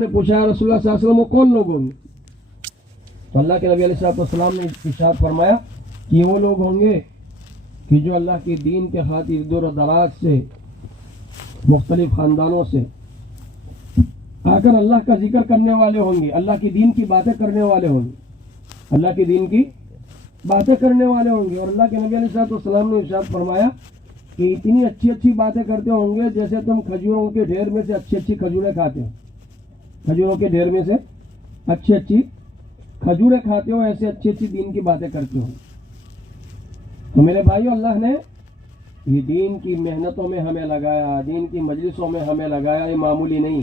نے پوچھا رسول اللہ صلی اللہ علیہ وسلم وہ کون لوگ ہوں گے؟ تو اللہ کے نبی علیہ السلام نے ارشاد فرمایا کہ وہ لوگ ہوں گے کہ جو اللہ کے دین کے خاطر دور و دراز سے مختلف خاندانوں سے آ کر اللہ کا ذکر کرنے والے ہوں گے، اللہ کے دین کی باتیں کرنے والے ہوں گے، اللہ کے دین کی باتیں کرنے والے ہوں گے۔ اور اللہ کے نبی علیہ السلام نے ارشاد فرمایا کہ اتنی اچھی اچھی باتیں کرتے ہوں گے جیسے تم کھجوروں کے ڈھیر میں سے اچھی اچھی کھجوریں کھاتے ہو، کھجوروں کے ڈھیر میں سے اچھی اچھی کھجوریں کھاتے ہو، ایسے اچھی اچھی دین کی باتیں کرتے ہو۔ تو میرے بھائیو، اللہ نے یہ دین کی محنتوں میں ہمیں لگایا، دین کی مجلسوں میں ہمیں لگایا، یہ معمولی نہیں۔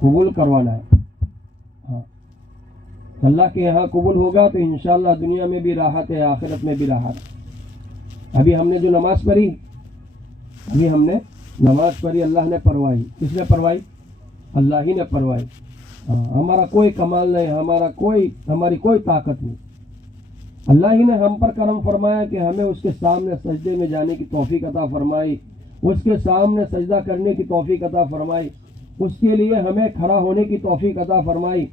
قبول کروانا ہے، ہاں اللہ کے یہاں قبول ہوگا تو انشاءاللہ دنیا میں بھی راحت ہے، آخرت میں بھی راحت ہے۔ ابھی ہم نے جو نماز پڑھی، اللہ نے پڑھوائی۔ کس نے پڑھوائی؟ اللہ ہی نے پڑھوائی۔ ہمارا کوئی کمال نہیں، ہماری کوئی طاقت نہیں، اللہ ہی نے ہم پر کرم فرمایا کہ ہمیں اس کے سامنے سجدے میں جانے کی توفیق عطا فرمائی، اس کے سامنے سجدہ کرنے کی توفیق عطا فرمائی، اس کے لیے ہمیں کھڑا ہونے کی توفیق عطا فرمائی،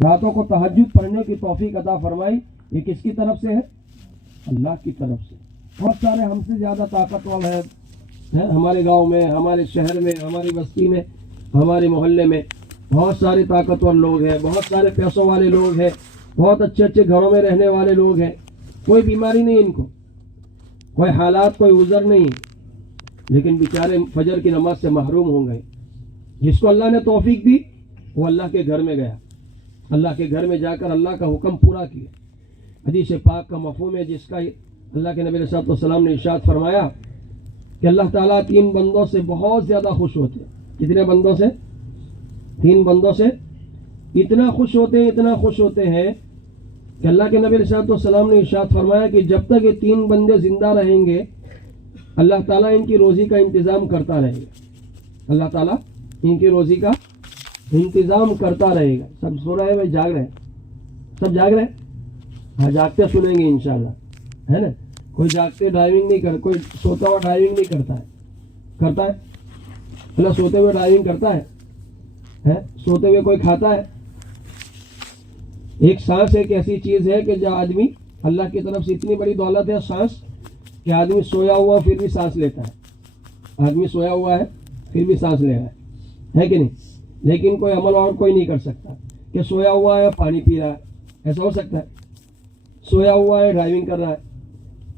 راتوں کو تہجد پڑھنے کی توفیق عطا فرمائی۔ یہ کس کی طرف سے ہے؟ اللہ کی طرف سے۔ بہت سارے ہم سے زیادہ طاقتور ہیں ہمارے گاؤں میں، ہمارے شہر میں، ہماری بستی میں، ہمارے محلے میں بہت سارے طاقتور لوگ ہیں، بہت سارے پیسوں والے لوگ ہیں، بہت اچھے اچھے گھروں میں رہنے والے لوگ ہیں، کوئی بیماری نہیں ان کو، کوئی حالات، کوئی عذر نہیں، لیکن بیچارے فجر کی نماز سے محروم ہو گئے۔ جس کو اللہ نے توفیق دی وہ اللہ کے گھر میں گیا، اللہ کے گھر میں جا کر اللہ کا حکم پورا کیا۔ حدیث پاک کا مفہوم ہے جس کا اللہ کے نبی علیہ السلام نے ارشاد فرمایا کہ اللہ تعالیٰ 3 بندوں سے بہت زیادہ خوش ہوتے ہیں۔ کتنے بندوں سے؟ 3 بندوں سے اتنا خوش ہوتے ہیں کہ اللہ کے نبی علیہ السلام نے ارشاد فرمایا کہ جب تک یہ 3 بندے زندہ رہیں گے اللہ تعالیٰ ان کی روزی کا انتظام کرتا رہے گا، اللہ تعالیٰ ان کی روزی کا انتظام کرتا رہے گا۔ سب سو رہے ہیں، جاگ رہے ہیں؟ سب جاگ رہے ہیں؟ ہاں، جاگتے سنیں گے انشاءاللہ، ہے نا؟ کوئی جاگتے ڈرائیونگ نہیں کرتا، کوئی سوتا ہوا ڈرائیونگ نہیں کرتا ہے؟ اللہ سوتے ہوئے ڈرائیونگ کرتا ہے؟ سوتے ہوئے کوئی کھاتا ہے؟ ایک سانس ایک ایسی چیز ہے کہ جو آدمی، اللہ کی طرف سے اتنی بڑی دولت ہے سانس کہ آدمی سویا ہوا پھر بھی سانس لیتا ہے، آدمی سویا ہوا ہے پھر بھی سانس لے رہا ہے کہ نہیں؟ لیکن کوئی عمل اور کوئی نہیں کر سکتا کہ سویا ہوا ہے پانی پی رہا ہے، ایسا ہو سکتا ہے؟ سویا ہوا ہے ڈرائیونگ کر رہا ہے،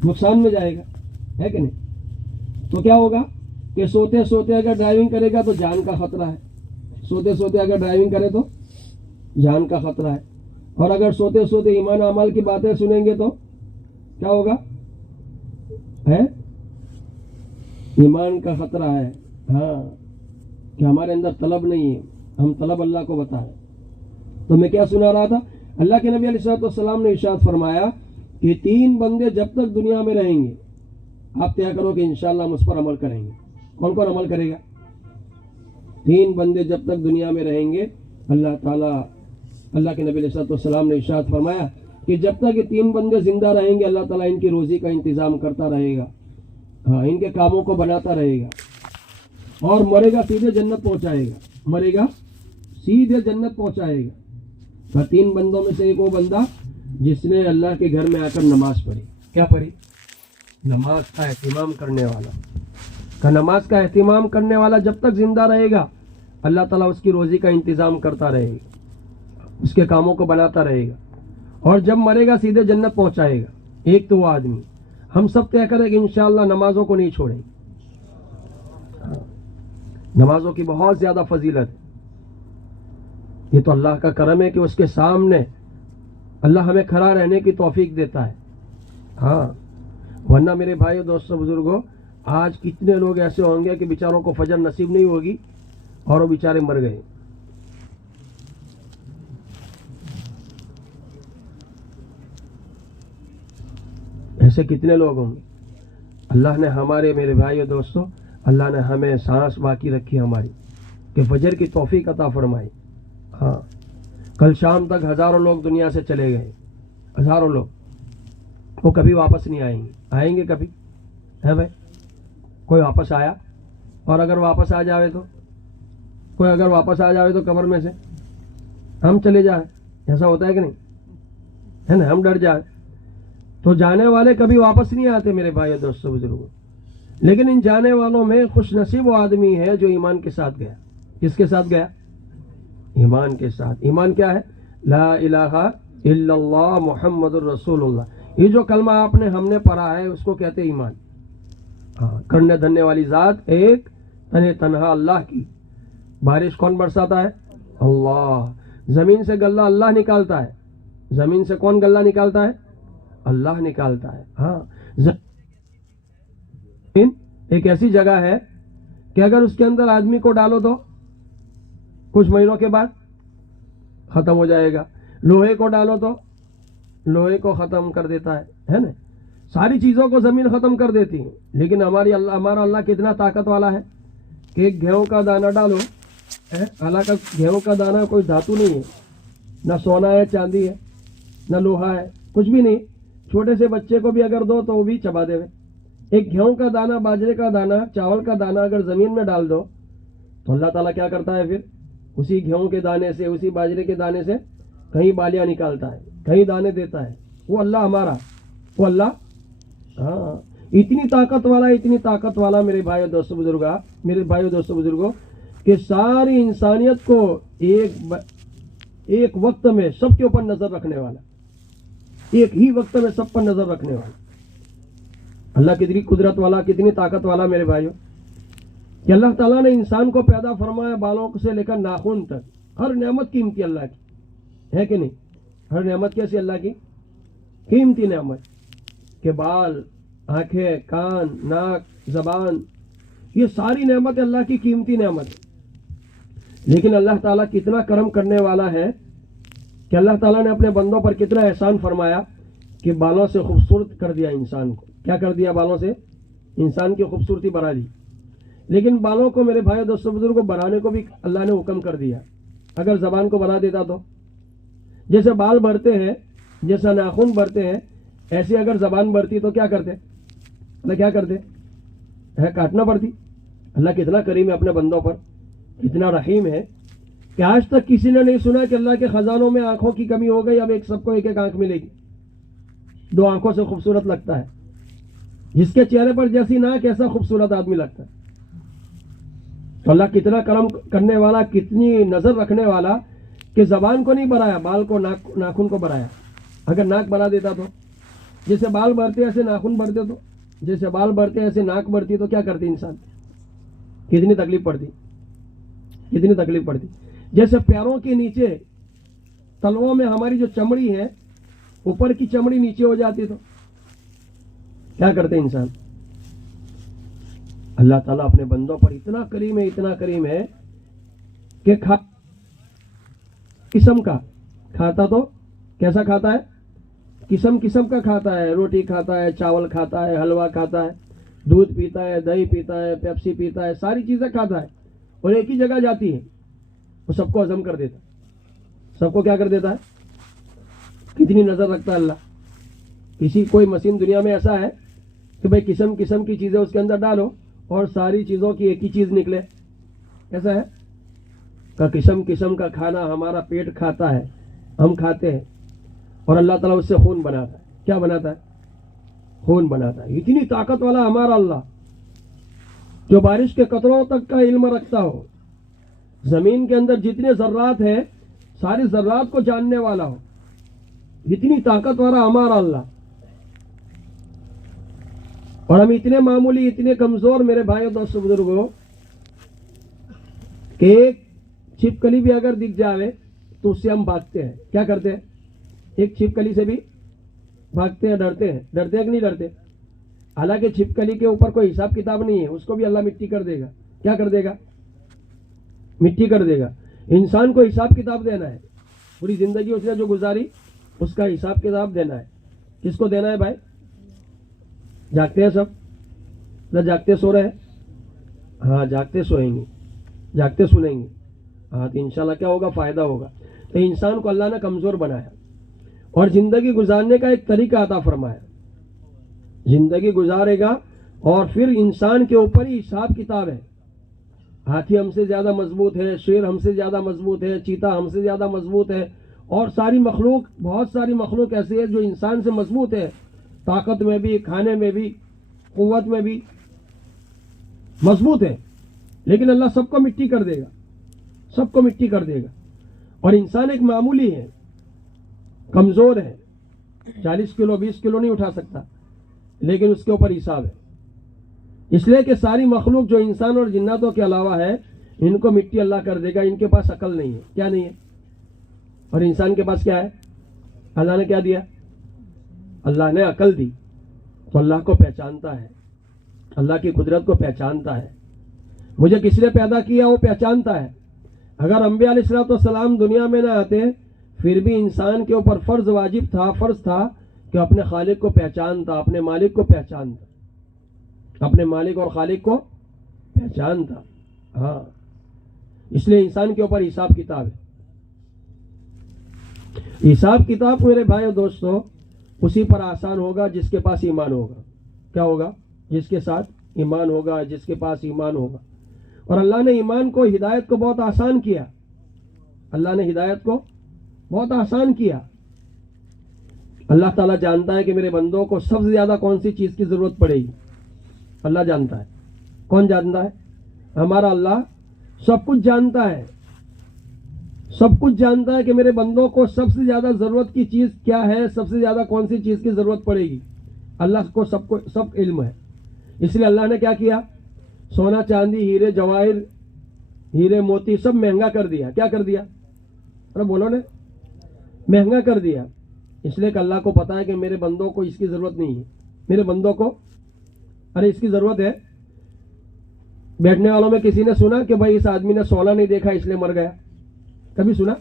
نقصان میں جائے گا، ہے کہ نہیں؟ تو کیا ہوگا کہ سوتے سوتے اگر ڈرائیونگ کرے گا تو جان کا خطرہ ہے، سوتے سوتے اگر ڈرائیونگ کرے تو جان کا خطرہ ہے، اور اگر سوتے سوتے ایمان و عمل کی باتیں سنیں گے تو کیا ہوگا؟ ایمان کا خطرہ ہے، ہاں، کہ ہمارے اندر طلب نہیں ہے، ہم طلب اللہ کو بتائیں۔ تو میں کیا سنا رہا تھا؟ اللہ کے نبی علیہ السلام نے ارشاد فرمایا کہ 3 بندے جب تک دنیا میں رہیں گے، آپ طے کرو کہ انشاءاللہ ہم اس پر عمل کریں گے۔ کون کون عمل کرے گا؟ 3 بندے جب تک دنیا میں رہیں گے، اللہ کے نبی علیہ السلام نے ارشاد فرمایا کہ جب تک یہ 3 بندے زندہ رہیں گے اللہ تعالیٰ ان کی روزی کا انتظام کرتا رہے گا، ہاں، ان کے کاموں کو بناتا رہے گا، اور مرے گا سیدھے جنت پہنچائے گا۔ 3 بندوں میں سے ایک وہ بندہ جس نے اللہ کے گھر میں آ کر نماز پڑھی۔ کیا پڑھی؟ نماز کا اہتمام کرنے والا۔ نماز کا اہتمام کرنے والا جب تک زندہ رہے گا اللہ تعالیٰ اس کی روزی کا انتظام کرتا رہے گا، اس کے کاموں کو بناتا رہے گا، اور جب مرے گا سیدھے جنت پہنچائے گا۔ ایک تو وہ آدمی، ہم سب طے کریں کہ انشاءاللہ نمازوں کو نہیں چھوڑیں گے۔ نمازوں کی بہت زیادہ فضیلت ہے، یہ تو اللہ کا کرم ہے کہ اس کے سامنے اللہ ہمیں کھڑا رہنے کی توفیق دیتا ہے، ہاں، ورنہ میرے بھائیو، دوستوں، بزرگوں، آج کتنے لوگ ایسے ہوں گے کہ بیچاروں کو فجر نصیب نہیں ہوگی اور وہ بیچارے مر گئے۔ ایسے کتنے لوگ ہوں گے؟ اللہ نے ہمارے، میرے بھائیو دوستوں، اللہ نے ہمیں سانس باقی رکھی ہماری کہ فجر کی توفیق عطا فرمائی۔ ہاں، کل شام تک ہزاروں لوگ دنیا سے چلے گئے، ہزاروں لوگ، وہ کبھی واپس نہیں آئیں گے کبھی، ہے بھائی؟ کوئی واپس آیا؟ اور اگر واپس آ جاوے تو کوئی اگر واپس آ جاوے تو قبر میں سے ہم چلے جائیں، ایسا ہوتا ہے کہ نہیں؟ ہے نا، ہم ڈر جائیں تو جانے والے کبھی واپس نہیں آتے میرے بھائی دوستوں بزرگوں. لیکن ان جانے والوں میں خوش نصیب وہ آدمی ہے جو ایمان کے ساتھ گیا. کس کے ساتھ گیا؟ ایمان کے ساتھ. ایمان کیا ہے؟ لا الہ الا اللہ محمد الرسول اللہ. یہ جو کلمہ آپ نے ہم نے پڑھا ہے اس کو کہتے ہیں ایمان. ہاں، کرنے دھننے والی ذات ایک تنہا اللہ کی. بارش کون برساتا ہے؟ اللہ. زمین سے غلہ اللہ نکالتا ہے. زمین سے کون غلہ نکالتا ہے؟ اللہ نکالتا ہے. ہاں، زمین ایک ایسی جگہ ہے کہ اگر اس کے اندر آدمی کو ڈالو تو کچھ مہینوں کے بعد ختم ہو جائے گا. لوہے کو ڈالو تو لوہے کو ختم کر دیتا ہے نا. ساری چیزوں کو زمین ختم کر دیتی ہے. لیکن ہمارا اللہ کتنا طاقت والا ہے کہ ایک گیہوں کا دانہ ڈالو. حالانکہ گیہوں کا دانہ کوئی دھاتو نہیں ہے، نہ سونا ہے چاندی ہے نہ لوہا ہے، کچھ بھی نہیں. چھوٹے سے بچے کو بھی اگر دو تو وہ بھی چبا دے. ایک گیہوں کا دانہ، باجرے کا دانہ، چاول کا دانہ اگر زمین میں ڈال دو تو اللہ تعالیٰ کیا کرتا ہے؟ پھر اسی گیہوں کے دانے سے، اسی باجرے کے دانے سے کہیں بالیاں نکالتا ہے، کہیں دانے دیتا ہے. وہ اللہ ہمارا، وہ اللہ. ہاں، اتنی طاقت والا میرے بھائیو دوستو بزرگوں کہ ساری انسانیت کو ایک وقت میں سب کے اوپر نظر رکھنے والا، ایک ہی وقت میں سب پر نظر رکھنے والا. اللہ کتنی قدرت والا، کتنی طاقت والا میرے بھائیو کہ اللہ تعالیٰ نے انسان کو پیدا فرمایا بالوں سے لے کر ناخن تک. ہر نعمت قیمتی اللہ کی ہے کہ نہیں؟ ہر نعمت کیسی اللہ کی؟ قیمتی نعمت. کہ بال، آنکھیں، کان، ناک، زبان، یہ ساری نعمت اللہ کی قیمتی نعمت ہے. لیکن اللہ تعالیٰ کتنا کرم کرنے والا ہے کہ اللہ تعالیٰ نے اپنے بندوں پر کتنا احسان فرمایا کہ بالوں سے خوبصورت کر دیا انسان کو. کیا کر دیا؟ بالوں سے انسان کی خوبصورتی بڑھا دی. لیکن بالوں کو میرے بھائی دوستوں بزرگوں بڑھانے کو بھی اللہ نے حکم کر دیا. اگر زبان کو بڑھا دیتا تو جیسے بال بڑھتے ہیں، جیسا ناخن بڑھتے ہیں، ایسے اگر زبان بڑھتی تو کیا کرتے؟ اللہ کیا کرتے؟ کاٹنا پڑتی. اللہ کتنا کریم ہے اپنے بندوں پر، کتنا رحیم ہے کہ آج تک کسی نے نہیں سنا کہ اللہ کے خزانوں میں آنکھوں کی کمی ہو گئی، اب سب کو ایک آنکھ ملے گی. 2 آنکھوں سے خوبصورت لگتا ہے. جس کے چہرے پر جیسی ناک ایسا خوبصورت آدمی لگتا ہے. تو اللہ کتنا کرم کرنے والا، کتنی نظر رکھنے والا کہ زبان کو نہیں بڑھایا، بال کو، ناخن کو بڑھایا. اگر ناک بڑھا دیتا تو جیسے بال بڑھتے ایسے ناخن بڑھتے، تو جیسے بال بڑھتے ایسے ناک بڑھتی تو کیا کرتی انسان؟ کتنی تکلیف پڑتی. جیسے پیروں کے نیچے تلووں میں ہماری جو چمڑی ہے، اوپر کی چمڑی نیچے ہو جاتی تو کیا کرتے انسان؟ اللہ تعالیٰ اپنے بندوں پر اتنا کریم ہے کہ قسم کا کھاتا تو کیسا کھاتا ہے؟ قسم کا کھاتا ہے. روٹی کھاتا ہے، چاول کھاتا ہے، حلوہ کھاتا ہے، دودھ پیتا ہے، دہی پیتا ہے، پیپسی پیتا ہے، ساری چیزیں کھاتا ہے. اور ایک ہی جگہ جاتی ہے، وہ سب کو ہضم کر دیتا ہے. سب کو کیا کر دیتا ہے؟ کتنی نظر رکھتا ہے اللہ. کوئی مشین دنیا میں ایسا ہے کہ بھائی قسم کی چیزیں اس کے اندر ڈالو اور ساری چیزوں کی ایک ہی چیز نکلے؟ ایسا ہے کہ قسم کا کھانا ہمارا پیٹ کھاتا ہے، ہم کھاتے ہیں، اور اللہ تعالیٰ اس سے خون بناتا ہے. کیا بناتا ہے؟ خون بناتا ہے. اتنی طاقت والا ہمارا اللہ جو بارش کے قطروں تک کا علم رکھتا ہو، زمین کے اندر جتنے ذرات ہیں ساری ذرات کو جاننے والا ہو، اتنی طاقت والا ہمارا اللہ. اور ہم اتنے معمولی، اتنے کمزور میرے بھائیوں دوستوں بزرگوں کہ ایک چھپکلی بھی اگر دکھ جاوے تو اس سے ہم بھاگتے ہیں. کیا کرتے ہیں؟ ایک چھپکلی سے بھی بھاگتے ہیں، ڈرتے ہیں کہ نہیں ڈرتے؟ حالانکہ چھپکلی کے اوپر کوئی حساب کتاب نہیں ہے، اس کو بھی اللہ مٹی کر دے گا. کیا کر دے گا؟ مٹی کر دے گا. انسان کو حساب کتاب دینا ہے. پوری زندگی اس نے جو گزاری اس کا حساب کتاب دینا ہے. کس کو دینا ہے بھائی؟ جاگتے ہیں سب؟ نہ جاگتے سو رہے ہیں؟ ہاں، جاگتے سوئیں گے، جاگتے سنیں گے. ہاں، تو انشاءاللہ کیا ہوگا؟ فائدہ ہوگا. تو انسان کو اللہ نے کمزور بنایا اور زندگی گزارنے کا ایک طریقہ عطا فرمایا. زندگی گزارے گا اور پھر انسان کے اوپر ہی حساب کتاب ہے. ہاتھی ہم سے زیادہ مضبوط ہے, شیر ہم سے زیادہ مضبوط ہے, چیتا ہم سے زیادہ مضبوط ہے, اور ساری مخلوق, بہت ساری مخلوق ایسی ہے جو انسان سے مضبوط ہے, طاقت میں بھی, کھانے میں بھی, قوت میں بھی مضبوط ہے. لیکن اللہ سب کو مٹی کر دے گا, سب کو مٹی کر دے گا. اور انسان ایک معمولی ہے, کمزور ہے, 40 کلو 20 کلو نہیں اٹھا سکتا, لیکن اس کے اوپر حساب ہے. اس لیے کہ ساری مخلوق جو انسان اور جناتوں کے علاوہ ہے, ان کو مٹی اللہ کر دے گا. ان کے پاس عقل نہیں ہے. کیا نہیں ہے؟ اور انسان کے پاس کیا ہے؟ اللہ نے کیا دیا؟ اللہ نے عقل دی. تو اللہ کو پہچانتا ہے, اللہ کی قدرت کو پہچانتا ہے. مجھے کس نے پیدا کیا وہ پہچانتا ہے. اگر انبیاء علیہ السلام دنیا میں نہ آتے پھر بھی انسان کے اوپر فرض واجب تھا, فرض تھا کہ اپنے خالق کو پہچانتا, اپنے مالک کو پہچانتا, اپنے مالک اور خالق کو پہچانتا. ہاں, اس لیے انسان کے اوپر حساب کتاب ہے. حساب کتاب میرے بھائی اور دوستو اسی پر آسان ہوگا جس کے پاس ایمان ہوگا. کیا ہوگا؟ جس کے ساتھ ایمان ہوگا, جس کے پاس ایمان ہوگا. اور اللہ نے ایمان کو, ہدایت کو بہت آسان کیا. اللہ نے ہدایت کو بہت آسان کیا. اللہ تعالیٰ جانتا ہے کہ میرے بندوں کو سب سے زیادہ کون سی چیز کی ضرورت پڑے گی. اللہ جانتا ہے. کون جانتا ہے؟ ہمارا اللہ سب کچھ جانتا ہے. سب کچھ جانتا ہے کہ میرے بندوں کو سب سے زیادہ ضرورت کی چیز کیا ہے, سب سے زیادہ کون سی چیز کی ضرورت پڑے گی. اللہ کو سب علم ہے. اس لیے اللہ نے کیا کیا؟ سونا چاندی, ہیرے جواہر, ہیرے موتی سب مہنگا کر دیا. کیا کر دیا؟ ارے بولو نے, مہنگا کر دیا. اس لیے کہ اللہ کو پتا ہے کہ میرے بندوں کو اس کی ضرورت نہیں ہے. میرے بندوں کو ارے اس کی ضرورت ہے. بیٹھنے والوں میں کسی نے سنا کہ بھائی اس آدمی نے سونا نہیں دیکھا اس لیے مر گیا؟ کبھی سنا؟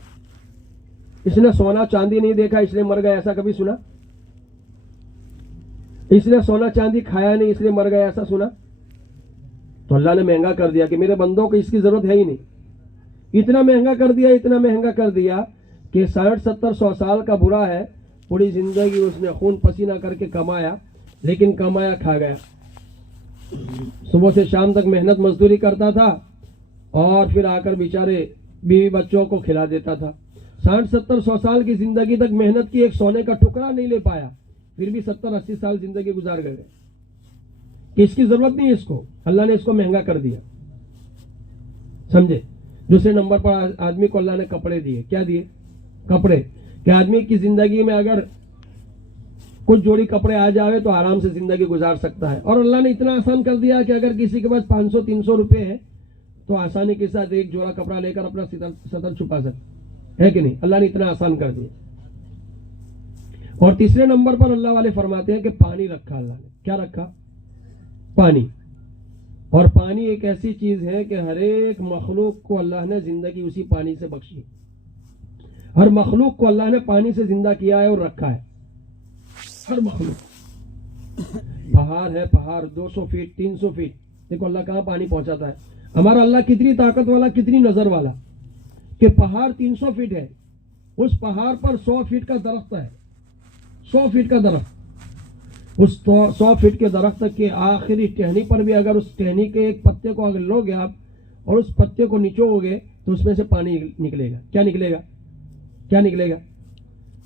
اس نے سونا چاندی نہیں دیکھا اس لیے مر گیا, ایسا کبھی سنا؟ اس نے سونا چاندی کھایا نہیں اس لیے مر گیا, ایسا سنا؟ تو اللہ نے مہنگا کر دیا کہ میرے بندوں کو اس کی ضرورت ہے ہی نہیں. اتنا مہنگا کر دیا, اتنا مہنگا کر دیا کہ 60-70-100 سال کا برا ہے, پوری زندگی اس نے خون پسینہ کر کے کمایا, لیکن کمایا کھا گیا. صبح سے شام تک محنت مزدوری کرتا تھا اور پھر آ کر بیچارے بیوی بچوں کو کھلا دیتا تھا. 60-70-100 سال کی زندگی تک محنت کی, ایک سونے کا ٹکڑا نہیں لے پایا, پھر بھی 70-80 سال زندگی گزار گئے. اس کی ضرورت نہیں اس کو, اللہ نے اس کو مہنگا کر دیا. سمجھے؟ دوسرے نمبر پر آدمی کو اللہ نے کپڑے دیے. کیا دیے؟ کپڑے. کہ آدمی کی زندگی میں اگر کچھ جوڑی کپڑے آ جاوے تو آرام سے زندگی گزار سکتا ہے. اور اللہ نے اتنا آسان کر دیا کہ اگر کسی کے پاس 500-300 روپے ہے تو آسانی کے ساتھ ایک جوڑا کپڑا لے کر اپنا سطر چھپا سکتا ہے کہ نہیں؟ اللہ نے اتنا آسان کر دیا. اور تیسرے نمبر پر اللہ والے فرماتے ہیں کہ پانی رکھا اللہ نے. کیا رکھا؟ پانی. اور پانی ایک ایسی چیز ہے کہ ہر ایک مخلوق کو اللہ نے زندگی اسی پانی سے بخشی. ہر مخلوق کو اللہ نے پانی سے زندہ کیا ہے اور رکھا ہے. ہر مخلوق. پہاڑ ہے, پہاڑ 200 فیٹ 300 فیٹ, دیکھو اللہ کہاں پانی پہنچاتا ہے. ہمارا اللہ کتنی طاقت والا, کتنی نظر والا کہ پہاڑ 300 فیٹ ہے, اس پہاڑ پر 100 فیٹ کا درخت ہے. 100 فیٹ کا درخت. اس 100 فیٹ کے درخت کے آخری ٹہنی پر بھی اگر اس ٹہنی کے ایک پتے کو اگر لو گے آپ اور اس پتے کو نچوڑو گے تو اس میں سے پانی نکلے گا. کیا نکلے گا؟ کیا نکلے گا؟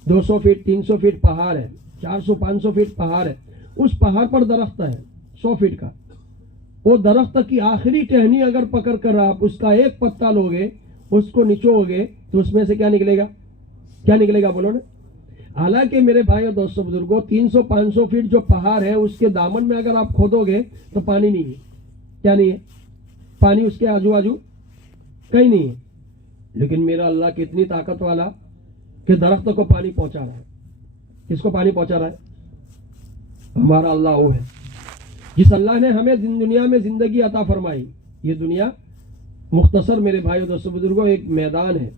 200 فیٹ 300 فیٹ پہاڑ ہے, 400-500 فیٹ پہاڑ ہے, اس پہاڑ پر درخت ہے 100 فیٹ کا. وہ درخت کی آخری ٹہنی اگر پکڑ کر آپ اس کا ایک پتا لو گے, اس کو نچوڑو گے تو اس میں سے کیا نکلے گا؟ کیا نکلے گا بولو نا؟ حالانکہ میرے بھائی اور دوستوں بزرگوں 300-500 فیٹ جو پہاڑ ہے اس کے دامن میں اگر آپ کھودو گے تو پانی نہیں ہے. کیا نہیں ہے؟ پانی اس کے آجو باجو کہیں نہیں ہے. لیکن میرا اللہ کتنی طاقت والا کہ درخت کو پانی پہنچا رہا ہے. کس کو پانی پہنچا رہا ہے؟ ہمارا اللہ وہ ہے جس اللہ نے ہمیں دنیا میں زندگی عطا فرمائی. یہ دنیا مختصر میرے بھائی اور دوستوں بزرگوں ایک میدان ہے,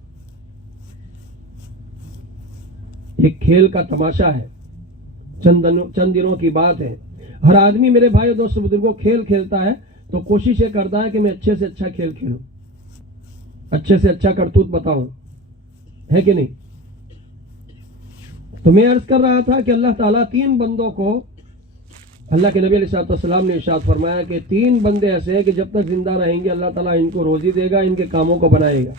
ایک کھیل کا تماشا ہے, چند دنوں کی بات ہے. ہر آدمی میرے بھائی اور دوستوں بزرگوں کھیل کھیلتا ہے تو کوشش یہ کرتا ہے کہ میں اچھے سے اچھا کھیل کھیلوں, اچھے سے اچھا کرتوت بتاؤں, ہے کہ نہیں؟ تو میں عرض کر رہا تھا کہ اللہ تعالیٰ 3 بندوں کو اللہ کے نبی علیہ السلام نے ارشاد فرمایا کہ 3 بندے ایسے ہیں کہ جب تک زندہ رہیں گے اللہ تعالیٰ ان کو روزی دے گا، ان کے کاموں کو بنائے گا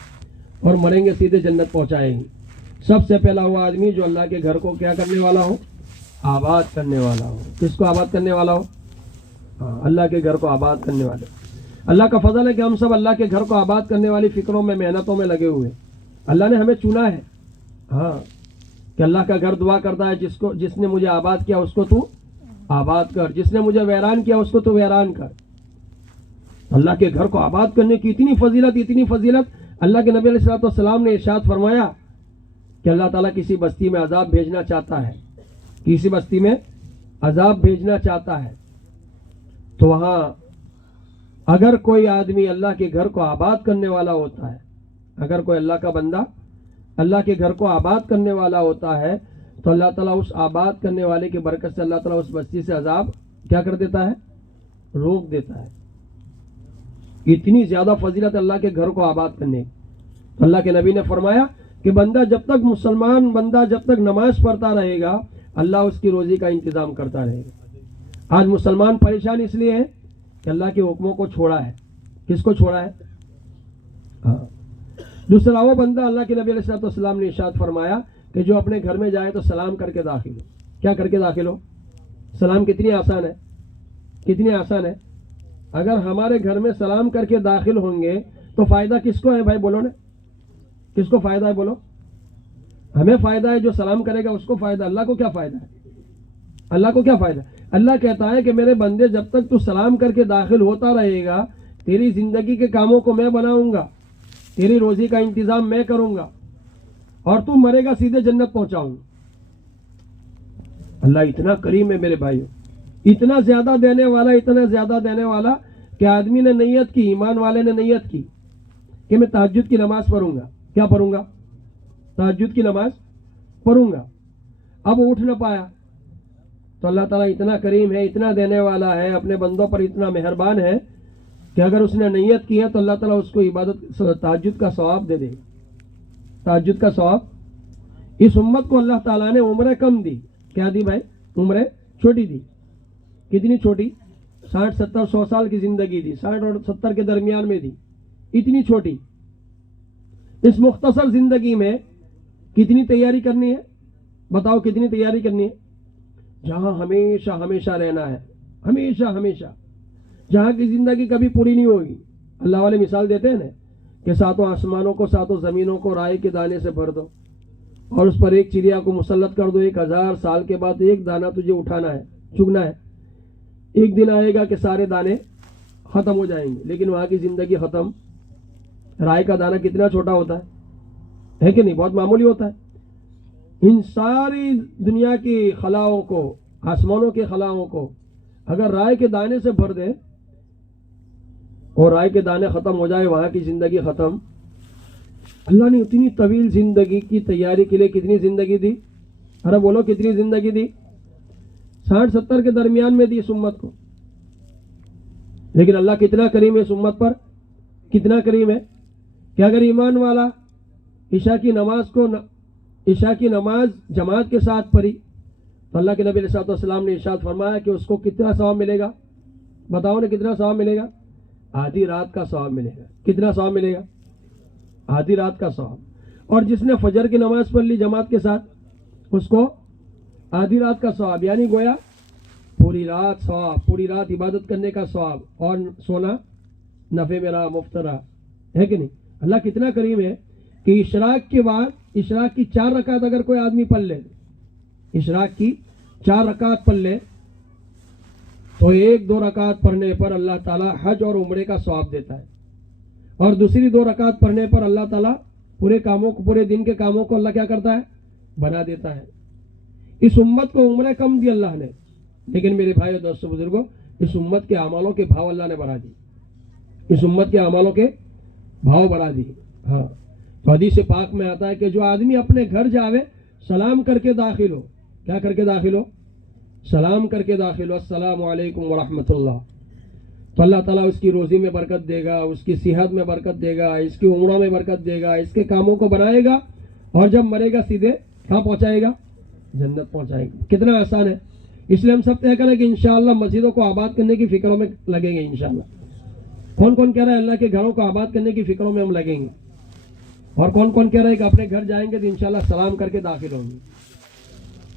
اور مریں گے سیدھے جنت پہنچائیں گے۔ سب سے پہلا وہ آدمی جو اللہ کے گھر کو کیا کرنے والا ہو؟ آباد کرنے والا ہو۔ کس کو آباد کرنے والا ہو؟ اللہ کے گھر کو آباد کرنے والے۔ اللہ کا فضل ہے کہ ہم سب اللہ کے گھر کو آباد کرنے والی فکروں میں، محنتوں میں لگے ہوئے۔ اللہ نے ہمیں چنا ہے کہ اللہ کا گھر دعا کرتا ہے جس نے مجھے آباد کیا اس کو تو آباد کر، جس نے مجھے ویران کیا اس کو تو ویران کر۔ اللہ کے گھر کو آباد کرنے کی اتنی فضیلت اللہ کے نبی علیہ السلام نے ارشاد فرمایا کہ اللہ تعالیٰ کسی بستی میں عذاب بھیجنا چاہتا ہے، کسی بستی میں عذاب بھیجنا چاہتا ہے تو وہاں اگر کوئی آدمی اللہ کے گھر کو آباد کرنے والا ہوتا ہے، اگر کوئی اللہ کا بندہ اللہ کے گھر کو آباد کرنے والا ہوتا ہے تو اللہ تعالیٰ اس آباد کرنے والے کی برکت سے اللہ تعالیٰ اس بستی سے عذاب کیا کر دیتا ہے؟ روک دیتا ہے۔ اتنی زیادہ فضیلت اللہ کے گھر کو آباد کرنے کی۔ اللہ کے نبی نے فرمایا کہ مسلمان بندہ جب تک نماز پڑھتا رہے گا اللہ اس کی روزی کا انتظام کرتا رہے گا۔ آج مسلمان پریشان اس لیے ہے کہ اللہ کے حکموں کو چھوڑا ہے۔ کس کو چھوڑا ہے؟ دوسرا وہ بندہ اللہ کے نبی علیہ السلام نے ارشاد فرمایا کہ جو اپنے گھر میں جائے تو سلام کر کے داخل ہو۔ کیا کر کے داخل ہو؟ سلام کتنی آسان ہے، کتنی آسان ہے۔ اگر ہمارے گھر میں سلام کر کے داخل ہوں گے تو فائدہ کس کو ہے بھائی؟ بولو نا، کس کو فائدہ ہے؟ بولو۔ ہمیں فائدہ ہے، جو سلام کرے گا اس کو فائدہ۔ اللہ کو کیا فائدہ ہے؟ اللہ کو کیا فائدہ ہے؟ اللہ کہتا ہے کہ میرے بندے جب تک تو سلام کر کے داخل ہوتا رہے گا تیری زندگی کے کاموں کو میں بناؤں گا، تیری روزی کا انتظام میں کروں گا اور تو مرے گا سیدھے جنت پہنچاؤں گا۔ اللہ اتنا کریم ہے میرے بھائیو، اتنا زیادہ دینے والا کہ آدمی نے نیت کی، ایمان والے نے نیت کی کہ میں تہجد کی نماز پڑھوں گا۔ کیا پڑھوں گا؟ تہجد کی نماز پڑھوں گا۔ اب وہ اٹھ نہ پایا تو اللہ تعالیٰ اتنا کریم ہے، اتنا دینے والا ہے، اپنے بندوں پر اتنا مہربان ہے کہ اگر اس نے نیت کی ہے تو اللہ تعالیٰ اس کو تہجد کا ثواب دے دے گا۔ تہجد کا ثواب۔ اس امت کو اللہ تعالیٰ نے عمریں کم دی۔ کیا دی بھائی؟ عمریں چھوٹی دی۔ کتنی چھوٹی؟ 60 70 100 سال کی زندگی دی، 60 اور 70 کے درمیان میں دی، اتنی چھوٹی۔ اس مختصر زندگی میں کتنی تیاری کرنی ہے؟ بتاؤ کتنی تیاری کرنی ہے؟ جہاں ہمیشہ رہنا ہے، ہمیشہ جہاں کی زندگی کبھی پوری نہیں ہوگی۔ اللہ والے مثال دیتے ہیں نا کہ 7 آسمانوں کو 7 زمینوں کو رائے کے دانے سے بھر دو اور اس پر ایک چڑیا کو مسلط کر دو، 1000 سال کے بعد ایک دانہ تجھے اٹھانا ہے، چگنا ہے۔ ایک دن آئے گا کہ سارے دانے ختم ہو جائیں گے، لیکن وہاں کی زندگی ختم۔ رائے کا دانہ کتنا چھوٹا ہوتا ہے کہ نہیں؟ بہت معمولی ہوتا ہے۔ ان ساری دنیا کی خلاؤں کو، آسمانوں کے خلاؤں کو اگر رائے کے دانے سے بھر دے اور رائے کے دانے ختم ہو جائے، وہاں کی زندگی ختم۔ اللہ نے اتنی طویل زندگی کی تیاری کے لیے کتنی زندگی دی؟ ارے بولو کتنی زندگی دی؟ 60 70 کے درمیان میں دی اس امت کو۔ لیکن اللہ کتنا کریم ہے اس امت پر، کتنا کریم ہے کہ اگر ایمان والا عشاء کی نماز جماعت کے ساتھ پڑھی تو اللہ کے نبی علیہ السلام نے ارشاد فرمایا کہ اس کو کتنا ثواب ملے گا؟ بتاؤ نا کتنا ثواب ملے گا؟ آدھی رات کا ثواب ملے گا۔ کتنا ثواب ملے گا؟ آدھی رات کا ثواب۔ اور جس نے فجر کی نماز پڑھ لی جماعت کے ساتھ اس کو آدھی رات کا ثواب، یعنی گویا پوری رات ثواب، پوری رات عبادت کرنے کا ثواب، اور سونا نفع میں رہا، مفت رہا، ہے کہ نہیں؟ اللہ کتنا کریم ہے کہ اشراق کے بعد اشراق کی 4 رکعت اگر کوئی آدمی پڑھ لے، اشراق کی 4 رکعت پڑھ لے تو 1-2 رکعت پڑھنے پر اللہ تعالیٰ حج اور عمرے کا ثواب دیتا ہے، اور دوسری 2 رکعت پڑھنے پر اللہ تعالیٰ پورے دن کے کاموں کو اللہ کیا کرتا ہے؟ بنا دیتا ہے۔ اس امت کو عمریں کم دی اللہ نے، لیکن میرے بھائیو دوستو بزرگوں، اس امت کے اعمالوں کے بھاؤ اللہ نے بڑھا دی، اس امت کے اعمالوں کے بھاؤ بڑھا دی۔ ہاں، تو حدیث پاک میں آتا ہے کہ جو آدمی اپنے گھر جاوے سلام کر کے داخل ہو، کیا کر کے داخل ہو؟ سلام کر کے داخل ہو، السلام علیکم ورحمۃ اللہ، تو اللہ تعالیٰ اس کی روزی میں برکت دے گا، اس کی صحت میں برکت دے گا، اس کی عمروں میں برکت دے گا، اس کے کاموں کو بنائے گا، اور جب مرے گا سیدھے کہاں پہنچائے گا؟ جنت پہنچائے گا۔ کتنا آسان ہے! اس لیے ہم سب طے کریں کہ انشاءاللہ مسجدوں کو آباد کرنے کی فکروں میں لگیں گے انشاءاللہ. کون کون کہہ رہا ہے اللہ کے گھروں کو آباد کرنے کی فکروں میں ہم لگیں گے؟ اور کون کون کہہ رہا ہے کہ اپنے گھر جائیں گے تو انشاءاللہ سلام کر کے داخل ہوں گے؟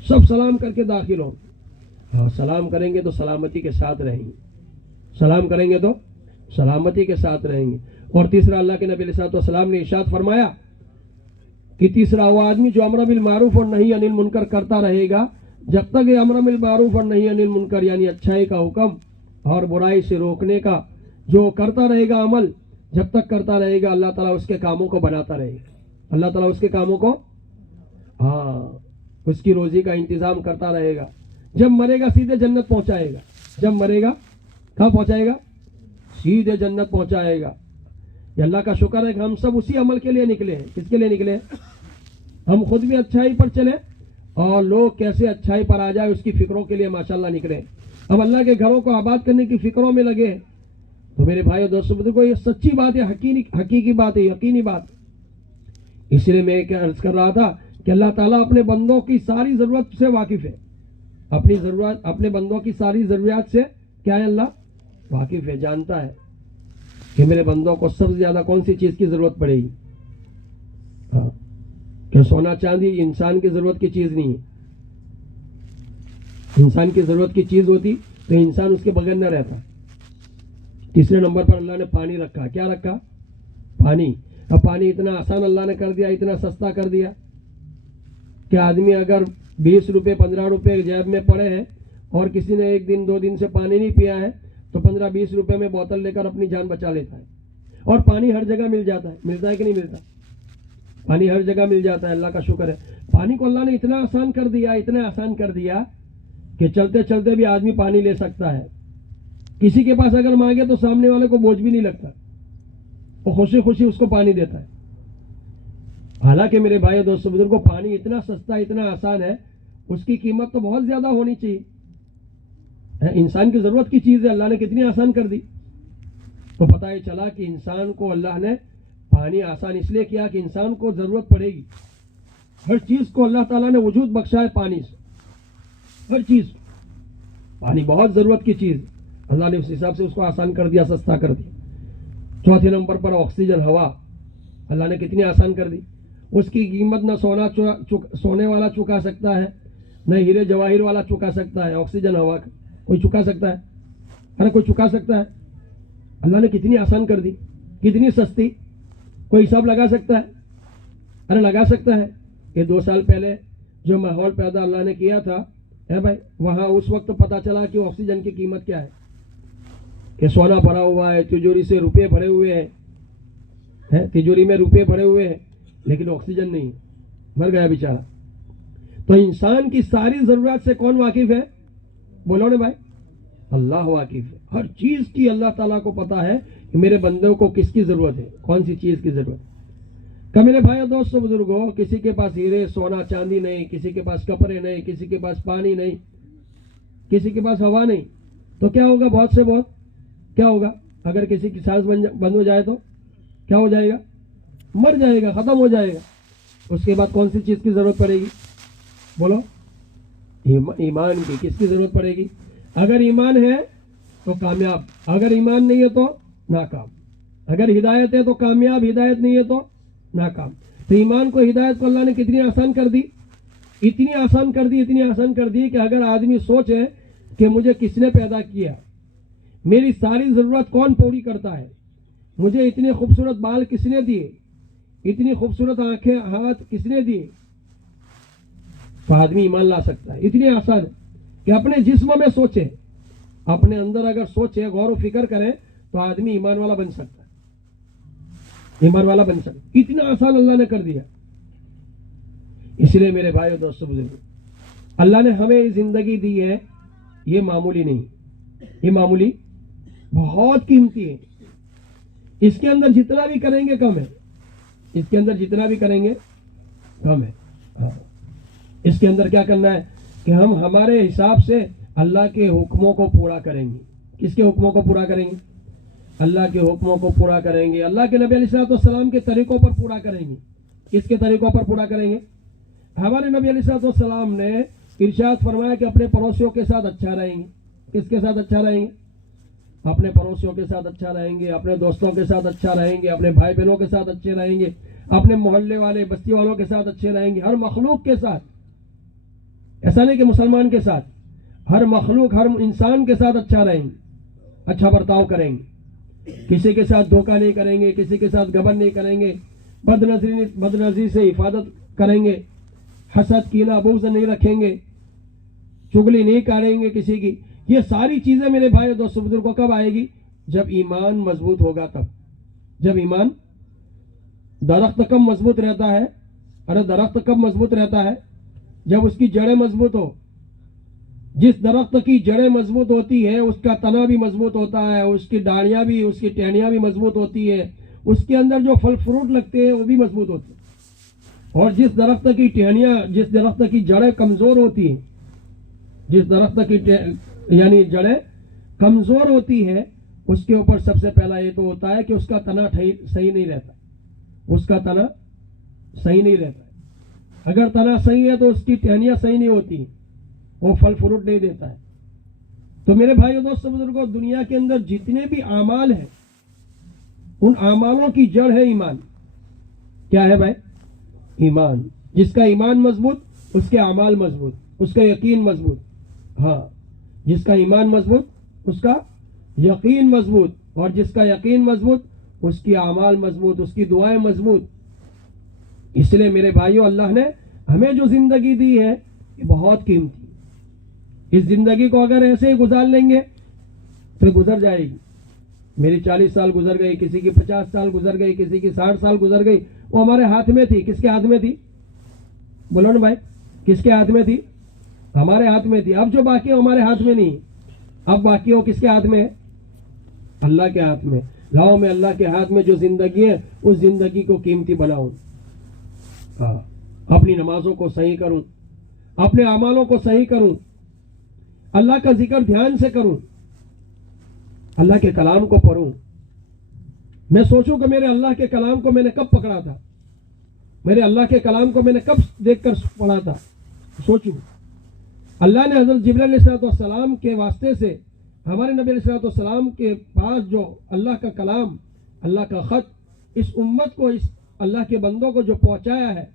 سب سلام کر کے داخل ہوں. اور سلام کریں گے تو سلامتی کے ساتھ رہیں گے. سلام کریں گے تو سلامتی کے ساتھ رہیں گے. اور تیسرا اللہ کے نبی علیہ الصلوۃ والسلام نے ارشاد فرمایا کہ تیسرا وہ آدمی جو امر بالمعروف اور نہی عن المنکر کرتا رہے گا، جب تک یہ امر بالمعروف اور نہی عن المنکر یعنی اچھائی کا حکم اور برائی سے روکنے کا جو کرتا رہے گا عمل، جب تک کرتا رہے گا اللہ تعالیٰ اس کے کاموں کو بناتا رہے گا. اللہ تعالیٰ اس کے کاموں کو اس کی روزی کا انتظام کرتا رہے گا. جب مرے گا سیدھے جنت پہنچائے گا. جب مرے گا کہاں پہنچائے گا؟ سیدھے جنت پہنچائے گا. یہ اللہ کا شکر ہے کہ ہم سب اسی عمل کے لیے نکلے ہیں. کس کے لیے نکلے ہیں؟ ہم خود بھی اچھائی پر چلیں اور لوگ کیسے اچھائی پر آ جائے اس کی فکروں کے لیے ماشاءاللہ نکلے. اب اللہ کے گھروں کو آباد کرنے کی فکروں میں لگے تو میرے بھائیو دوستو بزرگو، یہ سچی بات ہے، حقیقی بات ہے، یقینی بات. اس لیے میں عرض کر رہا تھا کہ اللہ تعالیٰ اپنے بندوں کی ساری ضرورت سے واقف ہے. اپنے بندوں کی ساری ضروریات سے کیا ہے؟ اللہ واقف ہے، جانتا ہے کہ میرے بندوں کو سب سے زیادہ کون سی چیز کی ضرورت پڑے گی. کہ سونا چاندی انسان کی ضرورت کی چیز نہیں ہے. انسان کی ضرورت کی چیز ہوتی تو انسان اس کے بغیر نہ رہتا. تیسرے نمبر پر اللہ نے پانی رکھا. کیا رکھا؟ پانی. اب پانی اتنا آسان اللہ نے کر دیا، اتنا سستا کر دیا کہ آدمی اگر 20 روپے 15 روپے جیب میں پڑے ہیں اور کسی نے 1 دن 2 دن سے پانی نہیں پیا ہے تو 15-20 روپے میں بوتل لے کر اپنی جان بچا لیتا ہے. اور پانی ہر جگہ مل جاتا ہے. ملتا ہے کہ نہیں ملتا؟ پانی ہر جگہ مل جاتا ہے. اللہ کا شکر ہے. پانی کو اللہ نے اتنا آسان کر دیا، اتنا آسان کر دیا کہ چلتے چلتے بھی آدمی پانی لے سکتا ہے. کسی کے پاس اگر مانگے تو سامنے والے کو بوجھ بھی نہیں لگتا، وہ خوشی خوشی اس کو پانی دیتا ہے. حالانکہ میرے بھائی دوستو بزرگوں، پانی اتنا سستا اتنا آسان ہے، اس کی قیمت تو بہت زیادہ ہونی چاہیے. انسان کی ضرورت کی چیز ہے، اللہ نے کتنی آسان کر دی. تو پتہ ہی چلا کہ انسان کو اللہ نے پانی آسان اس لیے کیا کہ انسان کو ضرورت پڑے گی. ہر چیز کو اللہ تعالیٰ نے وجود بخشا ہے پانی سے. ہر چیز پانی بہت ضرورت کی چیز، اللہ نے اس حساب سے اس کو آسان کر دیا، سستا کر دیا. چوتھے نمبر پر آکسیجن، ہوا، اللہ نے کتنی آسان کر دی. اس کی قیمت نہ سونے والا چکا سکتا ہے، نہ ہیرے جواہر والا چکا سکتا ہے. آکسیجن ہوا کوئی چکا سکتا ہے؟ ارے کوئی چکا سکتا ہے؟ اللہ نے کتنی آسان کر دی، کتنی سستی. کوئی حساب لگا سکتا ہے؟ ارے لگا سکتا ہے. یہ 2 سال پہلے جو ماحول پیدا اللہ نے کیا تھا بھائی، وہاں اس وقت پتا چلا کہ آکسیجن کی قیمت کیا ہے. کہ سونا بھرا ہوا ہے، تجوری سے روپے بھرے ہوئے ہیں، تجوری میں روپے بھرے ہوئے ہیں، لیکن آکسیجن نہیں، مر گیا بیچارہ. تو انسان کی ساری ضرورت سے کون واقف ہے؟ بولو نا بھائی، اللہ واقف ہے. ہر چیز کی اللہ تعالیٰ کو پتا ہے کہ میرے بندوں کو کس کی ضرورت ہے، کون سی چیز کی ضرورت ہے. کہ میرے بھائی دوستو بزرگوں، کسی کے پاس ہیرے سونا چاندی نہیں، کسی کے پاس کپڑے نہیں، کسی کے پاس پانی نہیں، کسی کے پاس ہوا نہیں، تو کیا ہوگا؟ بہت سے بہت کیا ہوگا؟ اگر کسی کی سانس بند ہو جائے تو کیا ہو جائے گا؟ مر جائے گا، ختم ہو جائے گا. اس کے بعد کون سی چیز کی ضرورت پڑے گی؟ بولو. ایمان کی. کس کی ضرورت پڑے گی؟ اگر ایمان ہے تو کامیاب، اگر ایمان نہیں ہے تو ناکام. اگر ہدایت ہے تو کامیاب، ہدایت نہیں ہے تو ناکام. تو ایمان کو، ہدایت کو اللہ نے کتنی آسان کر دی، اتنی آسان کر دی، اتنی آسان کر دی کہ اگر آدمی سوچے کہ مجھے کس نے پیدا کیا، میری ساری ضرورت کون پوری کرتا ہے، مجھے اتنے خوبصورت بال کس نے دیے، اتنی خوبصورت آنکھیں ہاتھ کس نے دیے، تو آدمی ایمان لا سکتا ہے. اتنی آسان ہے کہ اپنے جسم میں سوچے، اپنے اندر اگر سوچے، غور و فکر کرے تو آدمی ایمان والا بن سکتا ہے. ایمان والا بن سکتا ہے. اتنا آسان اللہ نے کر دیا. اس لیے میرے بھائیو دوستو بزرگو، اللہ نے ہمیں زندگی دی ہے، یہ معمولی نہیں، یہ معمولی بہت قیمتی ہے. اس کے اندر جتنا بھی کریں گے کم ہے، اس کے اندر جتنا بھی کریں گے کم ہے. اس کے اندر کیا کرنا ہے کہ ہم ہمارے حساب سے اللہ کے حکموں کو پورا کریں گے. کس کے حکموں کو پورا کریں گے؟ اللہ کے حکموں کو پورا کریں گے. اللہ کے نبی علیہ الصلوۃ والسلام کے طریقوں پر پورا کریں گے. کس کے طریقوں پر پورا کریں گے؟ ہمارے نبی علیہ الصلوۃ والسلام نے ارشاد فرمایا کہ اپنے پڑوسیوں کے ساتھ اچھا رہیں گے. کس کے ساتھ اچھا رہیں گے؟ اپنے پڑوسیوں کے ساتھ اچھا رہیں گے, اپنے دوستوں کے ساتھ اچھا رہیں گے, اپنے بھائی بہنوں کے ساتھ اچھے رہیں گے, اپنے محلے والے بستی والوں کے ساتھ اچھے رہیں گے, ہر مخلوق کے ساتھ. ایسا نہیں کہ مسلمان کے ساتھ, ہر مخلوق ہر انسان کے ساتھ اچھا رہیں گے, اچھا برتاؤ کریں گے, کسی کے ساتھ دھوکہ نہیں کریں گے, کسی کے ساتھ گبن نہیں کریں گے, بد نظری سے حفاظت کریں گے, حسد کینہ بغض نہیں رکھیں گے, چغلی نہیں کاٹیں گے کسی کی. یہ ساری چیزیں میرے بھائی دوستو بزرگوں کب آئے گی؟ جب ایمان مضبوط ہوگا تب. جب ایمان, درخت کب مضبوط رہتا ہے؟ ارے درخت کب مضبوط رہتا ہے؟ جب اس کی جڑیں مضبوط ہو. جس درخت کی جڑیں مضبوط ہوتی ہے اس کا تنا بھی مضبوط ہوتا ہے, اس کی ڈاڑیاں بھی, اس کی ٹہنیاں بھی مضبوط ہوتی ہے, اس کے اندر جو پھل فروٹ لگتے ہیں وہ بھی مضبوط ہوتے ہیں. اور جس درخت کی ٹہنیاں, جس درخت کی جڑیں کمزور ہوتی ہیں, جس درخت کی یعنی جڑیں کمزور ہوتی ہے, اس کے اوپر سب سے پہلا یہ تو ہوتا ہے کہ اس کا تنا صحیح نہیں رہتا. اس کا تنا صحیح نہیں رہتا. اگر تنا صحیح ہے تو اس کی ٹہنیاں صحیح نہیں ہوتی, وہ پھل فروٹ نہیں دیتا ہے. تو میرے بھائیو دوستو بزرگوں, دنیا کے اندر جتنے بھی اعمال ہیں ان اعمالوں کی جڑ ہے ایمان. کیا ہے بھائی؟ ایمان. جس کا ایمان مضبوط اس کے اعمال مضبوط, اس کا یقین مضبوط. ہاں, جس کا ایمان مضبوط اس کا یقین مضبوط, اور جس کا یقین مضبوط اس کی اعمال مضبوط, اس کی دعائیں مضبوط. اس لیے میرے بھائیو, اللہ نے ہمیں جو زندگی دی ہے یہ بہت قیمتی. اس زندگی کو اگر ایسے ہی گزار لیں گے تو گزر جائے گی. میری 40 سال گزر گئی, کسی کی 50 سال گزر گئی, کسی کی 60 سال گزر گئی. وہ ہمارے ہاتھ میں تھی. کس کے ہاتھ میں تھی؟ بولو نا بھائی, کس کے ہاتھ میں تھی؟ ہمارے ہاتھ میں تھی. اب جو باقی ہو ہمارے ہاتھ میں نہیں, اب باقی ہو کس کے ہاتھ میں ہے؟ اللہ کے ہاتھ میں. لاؤ میں اللہ کے ہاتھ میں جو زندگی ہے اس زندگی کو قیمتی بناؤں. اپنی نمازوں کو صحیح کروں, اپنے اعمالوں کو صحیح کروں, اللہ کا ذکر دھیان سے کروں, اللہ کے کلام کو پڑھوں. میں سوچوں کہ میرے اللہ کے کلام کو میں نے کب پکڑا تھا, میرے اللہ کے کلام کو میں نے کب دیکھ کر پڑھا تھا. سوچوں. اللہ نے حضرت جبرائیل علیہ السلام کے واسطے سے ہمارے نبی علیہ السلام کے پاس جو اللہ کا کلام, اللہ کا خط اس امت کو, اس اللہ کے بندوں کو جو پہنچایا ہے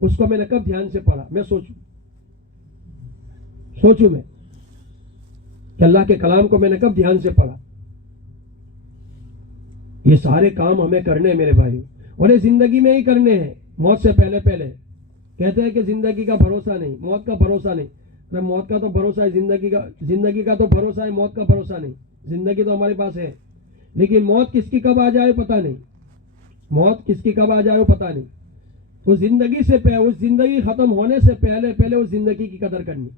اس کو میں نے کب دھیان سے پڑھا. میں سوچوں میں کہ اللہ کے کلام کو میں نے کب دھیان سے پڑھا. یہ سارے کام ہمیں کرنے ہیں میرے بھائی, اور یہ زندگی میں ہی کرنے ہیں, موت سے پہلے پہلے. کہتے ہیں کہ زندگی کا بھروسہ نہیں, موت کا بھروسہ نہیں. موت کا تو بھروسہ ہے, زندگی کا تو بھروسہ ہے, موت کا بھروسہ نہیں. زندگی تو ہمارے پاس ہے, لیکن موت کس کی کب آ جائے پتہ نہیں. موت کس کی کب آ جائے پتہ نہیں. تو زندگی سے پہلے, اس زندگی ختم ہونے سے پہلے پہلے اس زندگی کی قدر کرنی.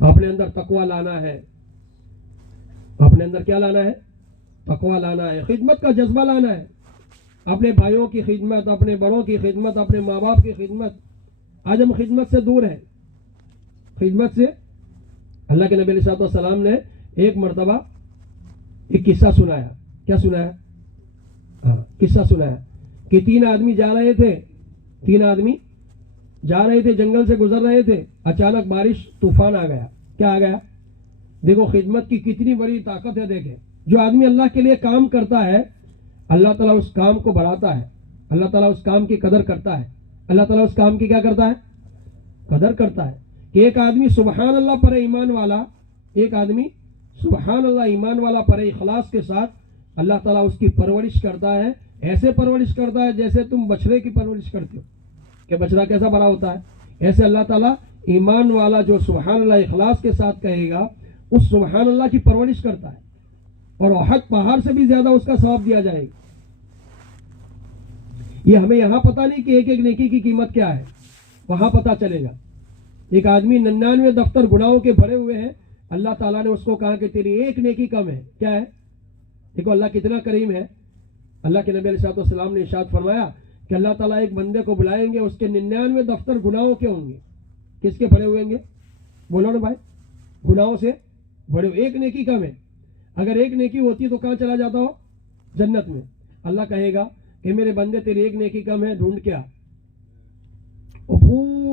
اپنے اندر تقویٰ لانا ہے. اپنے اندر کیا لانا ہے؟ تقویٰ لانا ہے, خدمت کا جذبہ لانا ہے. اپنے بھائیوں کی خدمت, اپنے بڑوں کی خدمت, اپنے ماں باپ کی خدمت. آج ہم خدمت سے دور ہیں. خدمت سے, اللہ کے نبی علیہ السلام نے ایک مرتبہ ایک قصہ سنایا. کیا سنایا؟ قصہ سنایا کہ 3 آدمی جا رہے تھے, جنگل سے گزر رہے تھے. اچانک بارش, طوفان آ گیا. کیا آ گیا؟ دیکھو خدمت کی کتنی بڑی طاقت ہے. دیکھیں, جو آدمی اللہ کے لیے کام کرتا ہے اللہ تعالیٰ اس کام کو بڑھاتا ہے, اللہ تعالیٰ اس کام کی قدر کرتا ہے. اللہ تعالیٰ اس کام کی کیا کرتا ہے؟ قدر کرتا ہے. کہ ایک آدمی سبحان اللہ پڑھے ایمان والا, ایک آدمی سبحان اللہ ایمان والا پڑھے اخلاص کے ساتھ, اللہ تعالیٰ اس کی پرورش کرتا ہے. ایسے پرورش کرتا ہے جیسے تم بچڑے کی پرورش کرتے ہو, کہ بچڑا کیسا بڑا ہوتا ہے, ایسے اللہ تعالیٰ ایمان والا جو سبحان اللہ اخلاص کے ساتھ کہے گا اس سبحان اللہ کی پرورش کرتا ہے, اور احد پہاڑ سے بھی زیادہ اس کا ثواب دیا جائے گا. یہ ہمیں یہاں پتہ نہیں کہ ایک ایک نیکی کی قیمت کیا ہے, وہاں پتہ چلے گا. ایک آدمی 99 دفتر گناہوں کے بھرے ہوئے ہیں, اللہ تعالیٰ نے اس کو کہا کہ تیری ایک نیکی کم ہے. کیا ہے؟ دیکھو اللہ کتنا کریم ہے. اللہ کے نبی علیہ السلام نے ارشاد فرمایا کہ اللہ تعالیٰ ایک بندے کو بلائیں گے, اس کے 99 دفتر گناہوں کے ہوں گے. کس کے بھرے ہوئے ہوں گے؟ بولو نا بھائی, گناہوں سے بھرے ہوئے. ایک نیکی کم ہے. اگر ایک نیکی ہوتی تو کہاں چلا جاتا ہو؟ جنت میں. اللہ کہے گا کہ میرے بندے تیری ایک نیکی کم ہے, ڈھونڈ کے آ.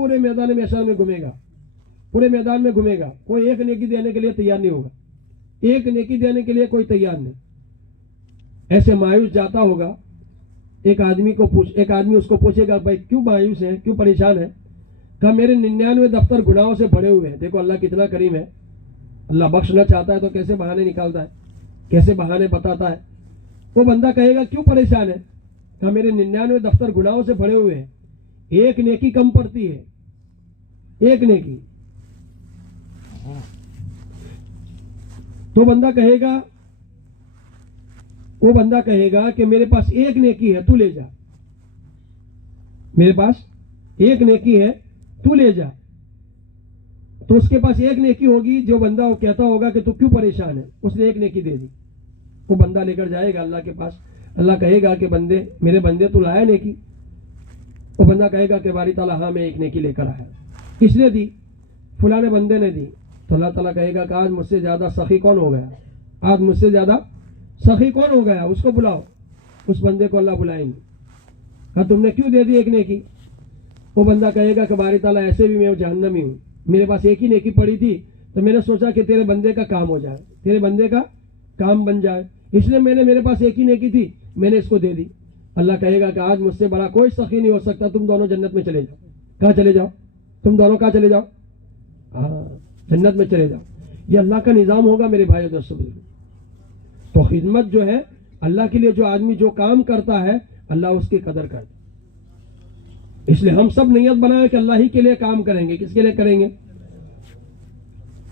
پورے میدان محشر میں گھومے گا، پورے میدان میں گھومے گا، کوئی ایک نیکی دینے کے لیے تیار نہیں ہوگا، ایک نیکی دینے کے لیے کوئی تیار نہیں. ایسے مایوس جاتا ہوگا. ایک آدمی اس کو پوچھے گا بھائی کیوں مایوس ہے، کیوں پریشان ہے؟ کہا میرے 99 دفتر گناہوں سے بھرے ہوئے ہیں. دیکھو اللہ کتنا کریم ہے، اللہ بخشنا چاہتا ہے تو کیسے بہانے نکالتا ہے، کیسے بہانے بتاتا ہے. وہ بندہ کہے گا کیوں پریشان ہے؟ کہا میرے 99 دفتر گناہوں سے بھرے ہوئے ہیں، ایک نیکی کم پڑتی ہے، ایک نیکی. تو وہ بندہ کہے گا کہ میرے پاس ایک نیکی ہے، تو لے جا، میرے پاس ایک نیکی ہے، تو لے جا. تو اس کے پاس ایک نیکی ہوگی. جو بندہ وہ کہتا ہوگا کہ تو کیوں پریشان ہے، اس نے ایک نیکی دے دی. وہ بندہ لے کر جائے گا اللہ کے پاس. اللہ کہے گا کہ میرے بندے تو لایا نیکی. وہ بندہ کہے گا کہ باری تعالیٰ ہاں میں ایک نیکی لے کر آیا. کس نے دی؟ فلاں بندے نے دی. تو اللہ تعالیٰ کہے گا کہ آج مجھ سے زیادہ سخی کون ہو گیا، آج مجھ سے زیادہ سخی کون ہو گیا، اس کو بلاؤ. اس بندے کو اللہ بلائیں گے. کہا تم نے کیوں دے دی ایک نیکی؟ وہ بندہ کہے گا کہ باری تعالیٰ ایسے بھی میں جہنمی ہوں، میرے پاس ایک ہی نیکی پڑی تھی تو میں نے سوچا کہ تیرے بندے کا کام ہو جائے، تیرے بندے کا کام بن جائے، اس لیے میرے پاس ایک ہی نیکی تھی، میں نے اس کو دے دی. اللہ کہے گا کہ آج مجھ سے بڑا کوئی سخی نہیں ہو سکتا، تم دونوں جنت میں چلے جاؤ. کہاں چلے جاؤ؟ تم دونوں کہاں چلے جاؤ؟ ہاں جنت میں چلے جاؤ. یہ اللہ کا نظام ہوگا میرے بھائی دوستوں. تو خدمت جو ہے اللہ کے لیے، جو آدمی جو کام کرتا ہے اللہ اس کی قدر کرتا ہے. اس لیے ہم سب نیت بنائیں کہ اللہ ہی کے لیے کام کریں گے. کس کے لیے کریں گے؟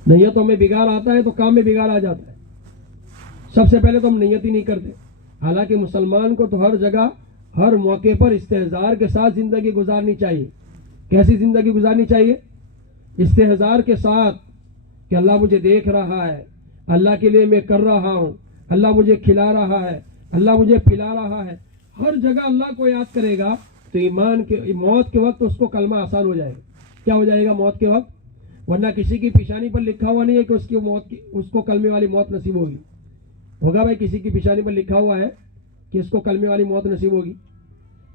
نیتوں میں بگاڑ آتا ہے تو کام میں بگاڑ آ جاتا ہے. سب سے پہلے تو ہم نیت ہی نہیں کرتے. حالانکہ مسلمان کو تو ہر جگہ ہر موقع پر استحضار کے ساتھ زندگی گزارنی چاہیے. کیسی زندگی گزارنی چاہیے؟ استحضار کے ساتھ کہ اللہ مجھے دیکھ رہا ہے، اللہ کے لیے میں کر رہا ہوں، اللہ مجھے کھلا رہا ہے، اللہ مجھے پلا رہا ہے. ہر جگہ اللہ کو یاد کرے گا تو موت کے وقت اس کو کلمہ آسان ہو جائے گا. کیا ہو جائے گا موت کے وقت؟ ورنہ کسی کی پیشانی پر لکھا ہوا نہیں ہے کہ اس کو کلمے والی موت نصیب ہوگی. ہوگا بھائی کسی کی پیشانی پر لکھا ہوا ہے کہ اس کو کلمے والی موت نصیب ہوگی.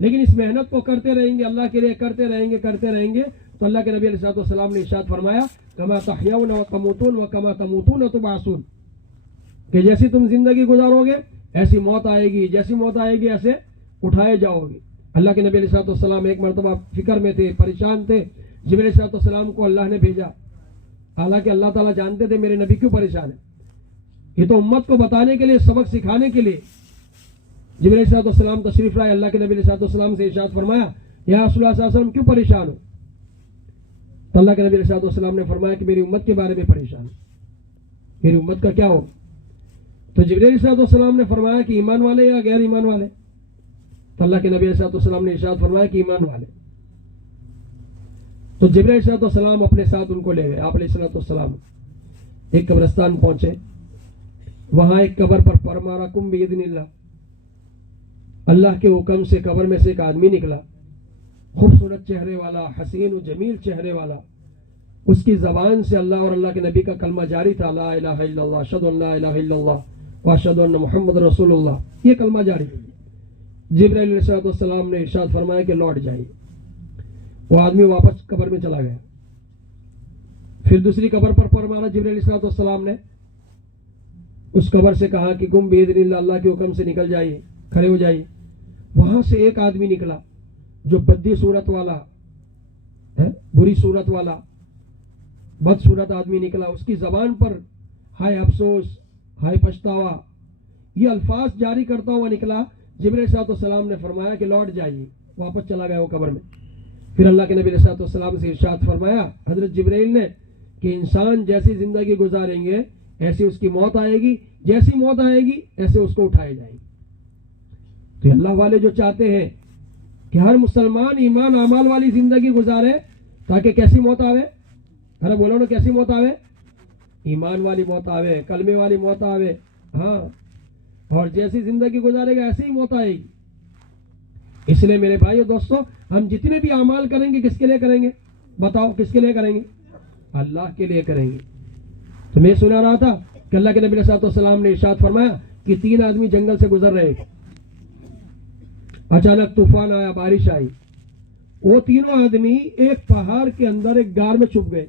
لیکن اس محنت کو کرتے رہیں گے، اللہ کے لیے کرتے رہیں گے تو اللہ کے نبی علیہ السلام نے ارشاد فرمایا کما تحیون و تموتون و کما تموتون و تبعثون، کہ جیسی تم زندگی گزارو گے ایسی موت آئے گی، جیسی موت آئے گی ایسے اٹھائے جاؤ گے. اللہ کے نبی علیہ السلام ایک مرتبہ فکر میں تھے، پریشان تھے. جبرائیل علیہ السلام کو اللہ نے بھیجا. حالانکہ اللہ تعالیٰ جانتے تھے میرے نبی کیوں پریشان ہے. یہ تو امت کو بتانے کے لیے، سبق سکھانے کے لیے جبرائیل علیہ السلام تشریف لائے. اللہ کے نبی علیہ السلام سے ارشاد فرمایا یا رسول اللہ صلی اللہ علیہ وسلم کیوں پریشان ہو؟ تو اللہ کے نبی علیہ السلام نے فرمایا کہ میری امت کے بارے میں پریشان ہوں. میری امت کا کیا ہو؟ تو جبرائیل علیہ السلام نے فرمایا کہ ایمان والے یا غیر ایمان والے؟ تو اللہ کے نبی علیہ السلام نے ارشاد فرمایا کہ ایمان والے. تو جبرائیل علیہ السلام اپنے ساتھ ان کو لے گئے. آپ علیہ السلام ایک قبرستان پہنچے. وہاں ایک قبر پر فرمارکم باذن اللہ، اللہ کے حکم سے قبر میں سے ایک آدمی نکلا، خوبصورت چہرے والا، حسین و جمیل چہرے والا. اس کی زبان سے اللہ اور اللہ کے نبی کا کلمہ جاری تھا، لا الہ الا اللہ اشہد ان لا الہ الا اللہ واشہد ان محمد رسول اللہ. یہ کلمہ جاری. جبرائیل علیہ السلام نے ارشاد فرمایا کہ لوٹ جائیے. وہ آدمی واپس قبر میں چلا گیا. پھر دوسری قبر پر فرمایا جبرائیل علیہ السلام نے. اس قبر سے کہا کہ گم باذن اللہ، اللہ کے حکم سے نکل جائیے، کھڑے ہو جائیے. وہاں سے ایک آدمی نکلا جو بدی صورت والا ہے، بری صورت والا، بد صورت آدمی نکلا. اس کی زبان پر ہائے افسوس، ہائے پچھتاوا، یہ الفاظ جاری کرتا ہوا نکلا. جبرائیل علیہ السلام نے فرمایا کہ لوٹ جائیے. واپس چلا گیا وہ قبر میں. پھر اللہ کے نبی علیہ السلام سے ارشاد فرمایا حضرت جبرائیل نے کہ انسان جیسی زندگی گزاریں گے ایسی اس کی موت آئے گی، جیسی موت آئے گی ایسے اس کو اٹھائے جائے گی. تو اللہ والے جو چاہتے ہیں کہ ہر مسلمان ایمان اعمال والی زندگی گزارے تاکہ کیسی موت آوے؟ ارے بولو نا، کیسی موت آوے؟ ایمان والی موت آوے، کلمے والی موت آوے. ہاں، اور جیسی زندگی گزارے گا ایسی ہی موت آئے گی. اس لیے میرے بھائی اور دوستو، ہم جتنے بھی اعمال کریں گے کس کے لیے کریں گے؟ بتاؤ کس کے لیے کریں گے؟ اللہ کے لیے کریں گے. تو میں سنا رہا تھا کہ اللہ کے نبی علیہ السلام نے ارشاد فرمایا کہ 3 آدمی جنگل سے گزر رہے تھے. اچانک طوفان آیا، بارش آئی. وہ تینوں آدمی ایک پہاڑ کے اندر ایک غار میں چھپ گئے.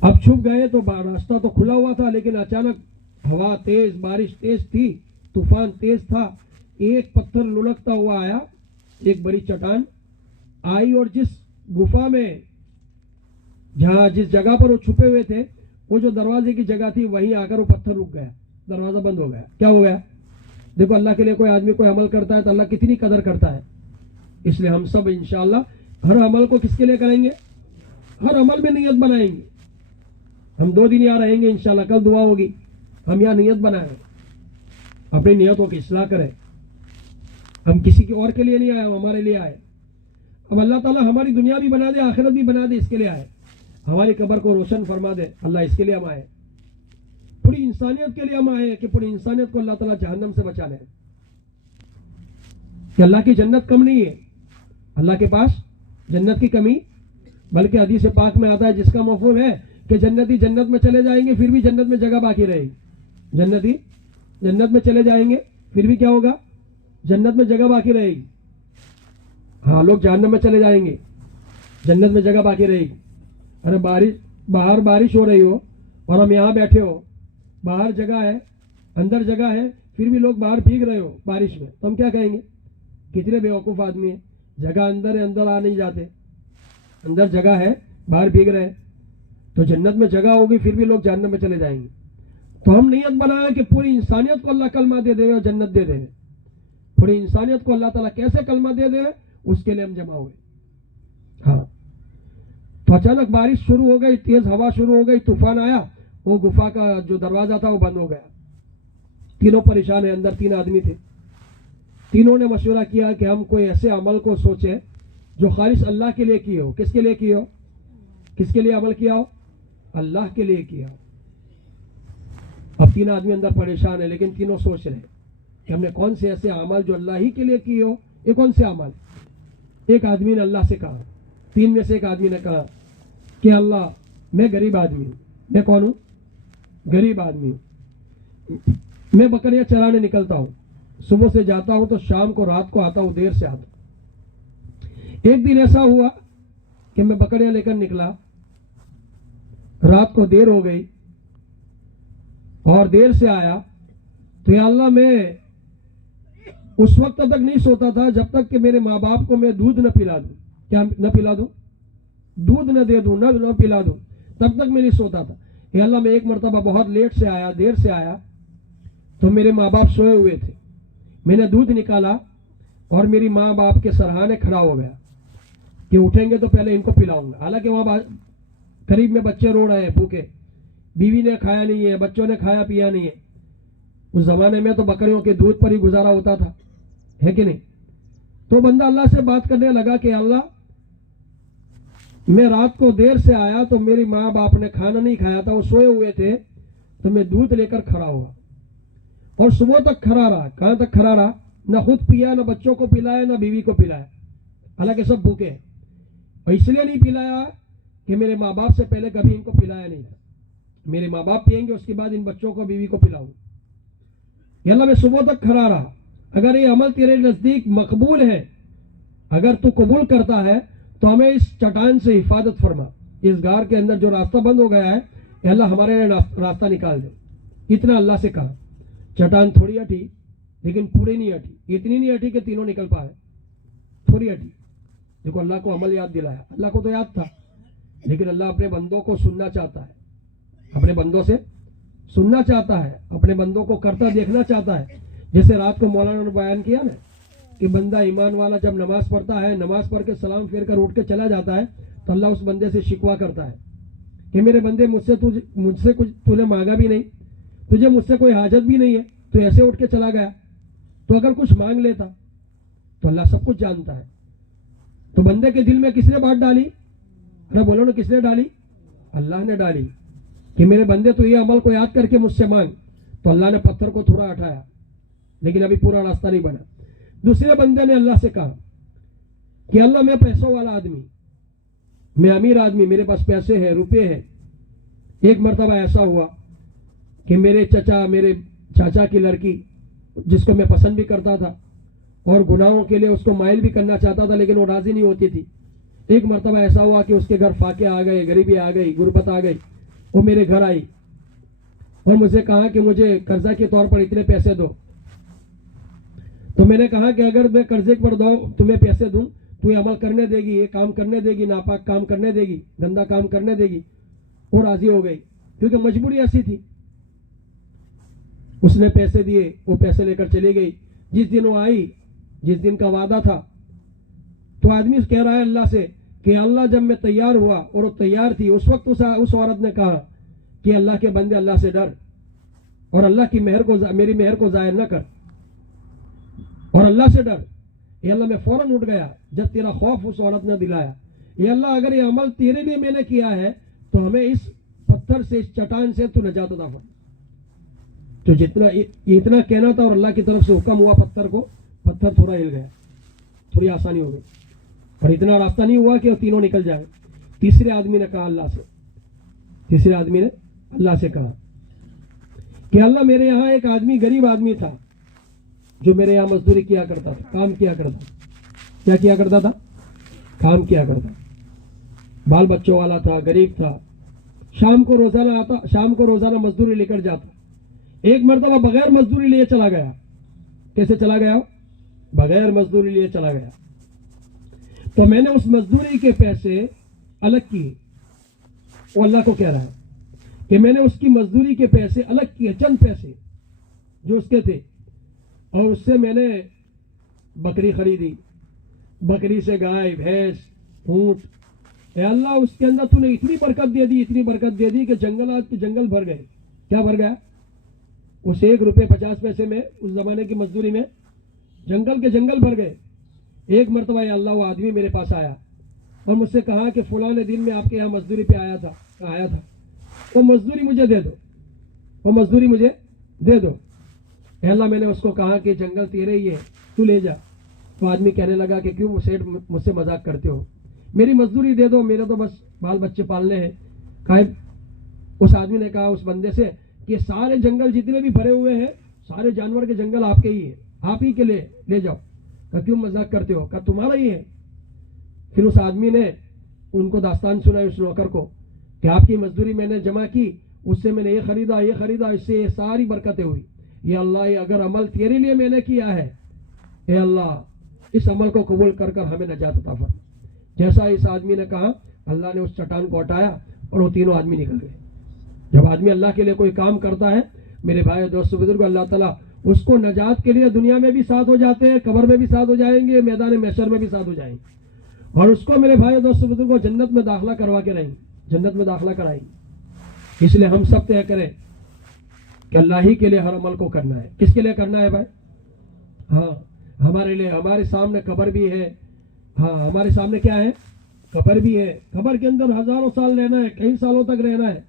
اب چھپ گئے تو راستہ تو کھلا ہوا تھا، لیکن اچانک ہوا تیز، بارش تیز تھی، طوفان تیز تھا. ایک پتھر لڑکتا ہوا آیا، ایک بڑی چٹان آئی، اور جس گفا میں جس جگہ پر وہ چھپے ہوئے تھے، وہ جو دروازے کی جگہ تھی وہیں آ کر وہ پتھر رک گیا، دروازہ بند ہو گیا. کیا ہو گیا؟ دیکھو اللہ کے لیے کوئی آدمی کوئی عمل کرتا ہے تو اللہ کتنی قدر کرتا ہے. اس لیے ہم سب انشاءاللہ ہر عمل کو کس کے لیے کریں گے؟ ہر عمل میں نیت بنائیں گے. ہم 2 دن یہاں رہیں گے انشاءاللہ، کل دعا ہوگی. ہم یہاں نیت بنائیں، اپنی نیتوں کی اصلاح کریں. ہم کسی کی اور کے لیے نہیں آئے، ہم ہمارے لیے آئے. اب اللہ تعالیٰ ہماری دنیا بھی بنا دے، آخرت بھی بنا دے، اس کے لیے آئے. ہماری قبر کو روشن فرما دے، اللہ اس کے لیے ہم آئے. پوری انسانیت کے لیے ہم آئے کہ پوری انسانیت کو اللہ تعالیٰ جہنم سے بچا لے. کہ اللہ کی جنت کم نہیں ہے، اللہ کے پاس جنت کی کمی، بلکہ حدیث پاک میں آتا ہے جس کا مفہوم ہے کہ جنتی جنت میں چلے جائیں گے پھر بھی جنت میں جگہ باقی رہے گی. جنتی جنت میں چلے جائیں گے پھر بھی کیا ہوگا؟ جنت میں جگہ باقی رہے گی. ہاں، لوگ جہنم میں چلے جائیں گے، جنت میں جگہ باقی رہے گی. ارے باہر بارش ہو رہی ہو اور ہم یہاں بیٹھے ہو، باہر جگہ ہے، اندر جگہ ہے، پھر بھی لوگ باہر بھیگ رہے ہو بارش میں، تو ہم کیا کہیں گے؟ کتنے بیوقوف آدمی ہیں، جگہ اندر ہے، اندر آ نہیں جاتے. اندر جگہ ہے، باہر بھیگ رہے ہیں. تو جنت میں جگہ ہوگی پھر بھی لوگ جہنم میں چلے جائیں گے. تو ہم نیت بنائیں کہ پوری انسانیت کو اللہ کلمہ دے دے اور جنت دے دے. پوری انسانیت کو اللہ تعالیٰ کیسے کلمہ دے دے، اس کے لیے ہم جمع ہوئے. ہاں، تو اچانک بارش شروع ہو گئی، تیز ہوا شروع ہو گئی، طوفان آیا، وہ گفا کا جو دروازہ تھا وہ بند ہو گیا. تینوں پریشان ہیں، اندر 3 آدمی تھے. تینوں نے مشورہ کیا کہ ہم کوئی ایسے عمل کو سوچیں جو خالص اللہ کے لیے کیے ہو. کس کے لیے کیے ہو؟ کس کے لیے عمل کیا ہو؟ اللہ کے لیے کیا ہو. اب 3 آدمی اندر پریشان ہیں، لیکن تینوں سوچ رہے ہیں کہ ہم نے کون سے ایسے عمل جو اللہ ہی کے لیے کیے ہو. یہ کون سے عمل؟ ایک آدمی نے اللہ سے کہا، 3 میں سے ایک آدمی نے کہا کہ اللہ، میں غریب آدمی ہوں. میں کون ہوں؟ غریب آدمی ہوں. میں بکریاں چرانے نکلتا ہوں، صبح سے جاتا ہوں تو شام کو رات کو آتا ہوں، دیر سے آتا ہوں. ایک دن ایسا ہوا کہ میں بکریاں لے کر نکلا، رات کو دیر ہو گئی اور دیر سے آیا. تو یا اللہ، میں اس وقت تک نہیں سوتا تھا جب تک کہ میرے ماں باپ کو میں دودھ نہ پلا دوں. کیا نہ پلا دوں؟ دودھ نہ دے دوں، نہ پلا دوں، تب تک میں نہیں سوتا تھا. یا اللہ، میں ایک مرتبہ بہت لیٹ سے آیا، دیر سے آیا، تو میرے ماں باپ سوئے ہوئے تھے. میں نے دودھ نکالا اور میری ماں باپ کے سرہانے کھڑا ہو گیا کہ اٹھیں گے تو پہلے ان کو پلاؤں گا. حالانکہ وہاں قریب میں بچے رو رہے ہیں بھوکے، بیوی نے کھایا نہیں ہے، بچوں نے کھایا پیا نہیں ہے. اس زمانے میں تو بکریوں کے دودھ پر ہی گزارا ہوتا تھا، ہے کہ نہیں؟ تو بندہ اللہ سے بات کرنے لگا کہ اللہ، میں رات کو دیر سے آیا تو میری ماں باپ نے کھانا نہیں کھایا تھا، وہ سوئے ہوئے تھے، تو میں دودھ لے کر کھڑا ہوا اور صبح تک کھڑا رہا. کہاں تک کھڑا رہا؟ نہ خود پیا، نہ بچوں کو پلایا، نہ بیوی کو پلایا، حالانکہ سب بھوکے ہیں. اور اس لیے نہیں پلایا کہ میرے ماں باپ سے پہلے کبھی ان کو پلایا نہیں تھا. میرے ماں باپ پئیں گے، اس کے بعد ان بچوں کو بیوی کو پلاؤں. یا اللہ، میں صبح تک کھڑا رہا. اگر یہ عمل تیرے نزدیک مقبول ہے، اگر تو قبول کرتا ہے تو ہمیں اس چٹان سے حفاظت فرما. اس غار کے اندر جو راستہ بند ہو گیا ہے، اے اللہ ہمارے لیے راستہ نکال دے. اتنا اللہ سے کہا. چٹان تھوڑی ہٹی لیکن پوری نہیں ہٹی، اتنی نہیں ہٹی کہ تینوں نکل پائے، تھوڑی ہٹی. دیکھو اللہ کو عمل یاد دلایا. اللہ کو تو یاد تھا، لیکن اللہ اپنے بندوں کو سننا چاہتا ہے، اپنے بندوں سے سننا چاہتا ہے، اپنے بندوں کو کرتا دیکھنا چاہتا ہے. جیسے رات کو مولانا نے بیان کیا نا کہ بندہ ایمان والا جب نماز پڑھتا ہے، نماز پڑھ کے سلام پھیر کر اٹھ کے چلا جاتا ہے، تو اللہ اس بندے سے شکوہ کرتا ہے کہ میرے بندے، مجھ سے کچھ تو نے مانگا بھی نہیں، تجھے مجھ سے کوئی حاجت بھی نہیں ہے، تو ایسے اٹھ کے چلا گیا. تو اگر کچھ مانگ لیتا تو اللہ سب کچھ جانتا ہے. تو بندے کے دل میں کس نے بات ڈالی؟ ارے بولو نا، کس نے ڈالی؟ اللہ نے ڈالی کہ میرے بندے تو یہ عمل کو یاد کر کے مجھ سے مانگ. تو اللہ نے پتھر کو تھوڑا ہٹایا، لیکن ابھی پورا راستہ نہیں بنا. دوسرے بندے نے اللہ سے کہا کہ اللہ، میں پیسوں والا آدمی، میں امیر آدمی، میرے پاس پیسے ہیں، روپے ہیں. ایک مرتبہ ایسا ہوا کہ میرے چاچا کی لڑکی، جس کو میں پسند بھی کرتا تھا، اور گناہوں کے لیے اس کو مائل بھی کرنا چاہتا تھا، لیکن وہ راضی نہیں ہوتی تھی۔ ایک مرتبہ ایسا ہوا کہ اس کے گھر فاقے آ گئے، غریبی آ گئی، غربت آ گئی۔ وہ میرے گھر آئی اور مجھے کہا کہ مجھے قرضہ کے طور پر اتنے پیسے دو۔ تو میں نے کہا کہ اگر میں قرضے پر تمہیں پیسے دوں تو یہ عمل کرنے دے گی، یہ کام کرنے دے گی، ناپاک کام کرنے دے گی، گندا کام کرنے دے گی؟ وہ راضی ہو گئی کیونکہ مجبوری ایسی تھی۔ اس نے پیسے دیے، وہ پیسے لے کر چلی گئی۔ جس دن وہ آئی، جس دن کا وعدہ تھا، تو آدمی کہہ رہا ہے اللہ سے کہ اللہ جب میں تیار ہوا اور وہ تیار تھی، اس وقت اس عورت نے کہا کہ اللہ کے بندے اللہ سے ڈر اور اللہ کی میری مہر کو ظاہر نہ کر اور اللہ سے ڈر۔ اے اللہ، میں فوراً اٹھ گیا جب تیرا خوف اس عورت نے دلایا۔ اے اللہ، اگر یہ عمل تیرے لیے میں نے کیا ہے تو ہمیں اس پتھر سے، اس چٹان سے تو نجات عطا فرما۔ تو اتنا کہنا تھا اور اللہ کی طرف سے حکم ہوا پتھر تھوڑا ہل گیا، تھوڑی آسانی ہو گئی، اور اتنا راستہ نہیں ہوا کہ وہ تینوں نکل جائے۔ تیسرے آدمی نے کہا اللہ سے کہا کہ اللہ، میرے یہاں ایک آدمی، غریب آدمی تھا جو میرے یہاں مزدوری کیا کرتا تھا، کام کیا کرتا تھا۔ کیا کیا کرتا تھا؟ کام کیا کرتا۔ بال بچوں والا تھا، غریب تھا، شام کو روزانہ مزدوری لے کر جاتا۔ ایک مرتبہ بغیر مزدوری لیے چلا گیا۔ کیسے چلا گیا؟ بغیر مزدوری لیے چلا گیا۔ تو میں نے اس مزدوری کے پیسے الگ کیے۔ وہ اللہ کو کہہ رہا ہے کہ میں نے اس کی مزدوری کے پیسے الگ کیے، چند پیسے جو اس کے تھے، اور اس سے میں نے بکری خریدی، بکری سے گائے، بھینس، اونٹ۔ اے اللہ، اس کے اندر تو نے اتنی برکت دے دی کہ جنگل بھر گئے۔ کیا بھر گیا؟ اس 1 روپے 50 پیسے میں، اس زمانے کی مزدوری میں جنگل بھر گئے۔ ایک مرتبہ اے اللہ، وہ آدمی میرے پاس آیا اور مجھ سے کہا کہ فلاں دن میں آپ کے یہاں مزدوری پہ آیا تھا، وہ مزدوری مجھے دے دو۔ اے اللہ، میں نے اس کو کہا کہ جنگل تیرے ہی ہے، تو لے جا۔ تو آدمی کہنے لگا کہ کیوں مجھ سے مذاق کرتے ہو، میری مزدوری دے دو، میرا تو بس بال بچے پالنے ہیں۔ اس آدمی نے کہا اس بندے سے کہ سارے جنگل جتنے بھی بھرے ہوئے ہیں، سارے جانور کے جنگل آپ کے ہی ہیں، آپ ہی کے لیے لے جاؤ۔ کہا کیوں مذاق کرتے ہو؟ کہا تمہارا ہی ہے۔ پھر اس آدمی نے ان کو داستان سنائی، اس نوکر کو، کہ آپ کی مزدوری میں نے جمع کی، اس سے میں نے یہ خریدا، اس سے یہ ساری برکتیں ہوئی۔ یا اللہ، اگر عمل تیرے لیے میں نے کیا ہے، اے اللہ، اس عمل کو قبول کر ہمیں نجات عطا فرما۔ جیسا اس آدمی نے کہا، اللہ نے اس چٹان کو ہٹایا اور وہ تینوں آدمی نکل گئے۔ جب آدمی اللہ کے لیے کوئی کام کرتا ہے، میرے بھائی دوست بزرگ، اللہ تعالیٰ اس کو نجات کے لیے دنیا میں بھی ساتھ ہو جاتے ہیں، قبر میں بھی ساتھ ہو جائیں گے، میدان محشر میں بھی ساتھ ہو جائیں گے، اور اس کو میرے بھائی دوست بزرگ کو جنت میں داخلہ کروا کے رہیں گے، جنت میں داخلہ کرائیں گے۔ اس لیے ہم سب طے کریں کہ اللہ ہی کے لیے ہر عمل کو کرنا ہے۔ کس کے لیے کرنا ہے بھائی؟ ہاں، ہمارے لیے۔ ہمارے سامنے قبر بھی ہے، ہاں، ہمارے سامنے کیا ہے؟ قبر بھی ہے۔ قبر کے اندر ہزاروں سال رہنا ہے، کئی سالوں تک رہنا ہے۔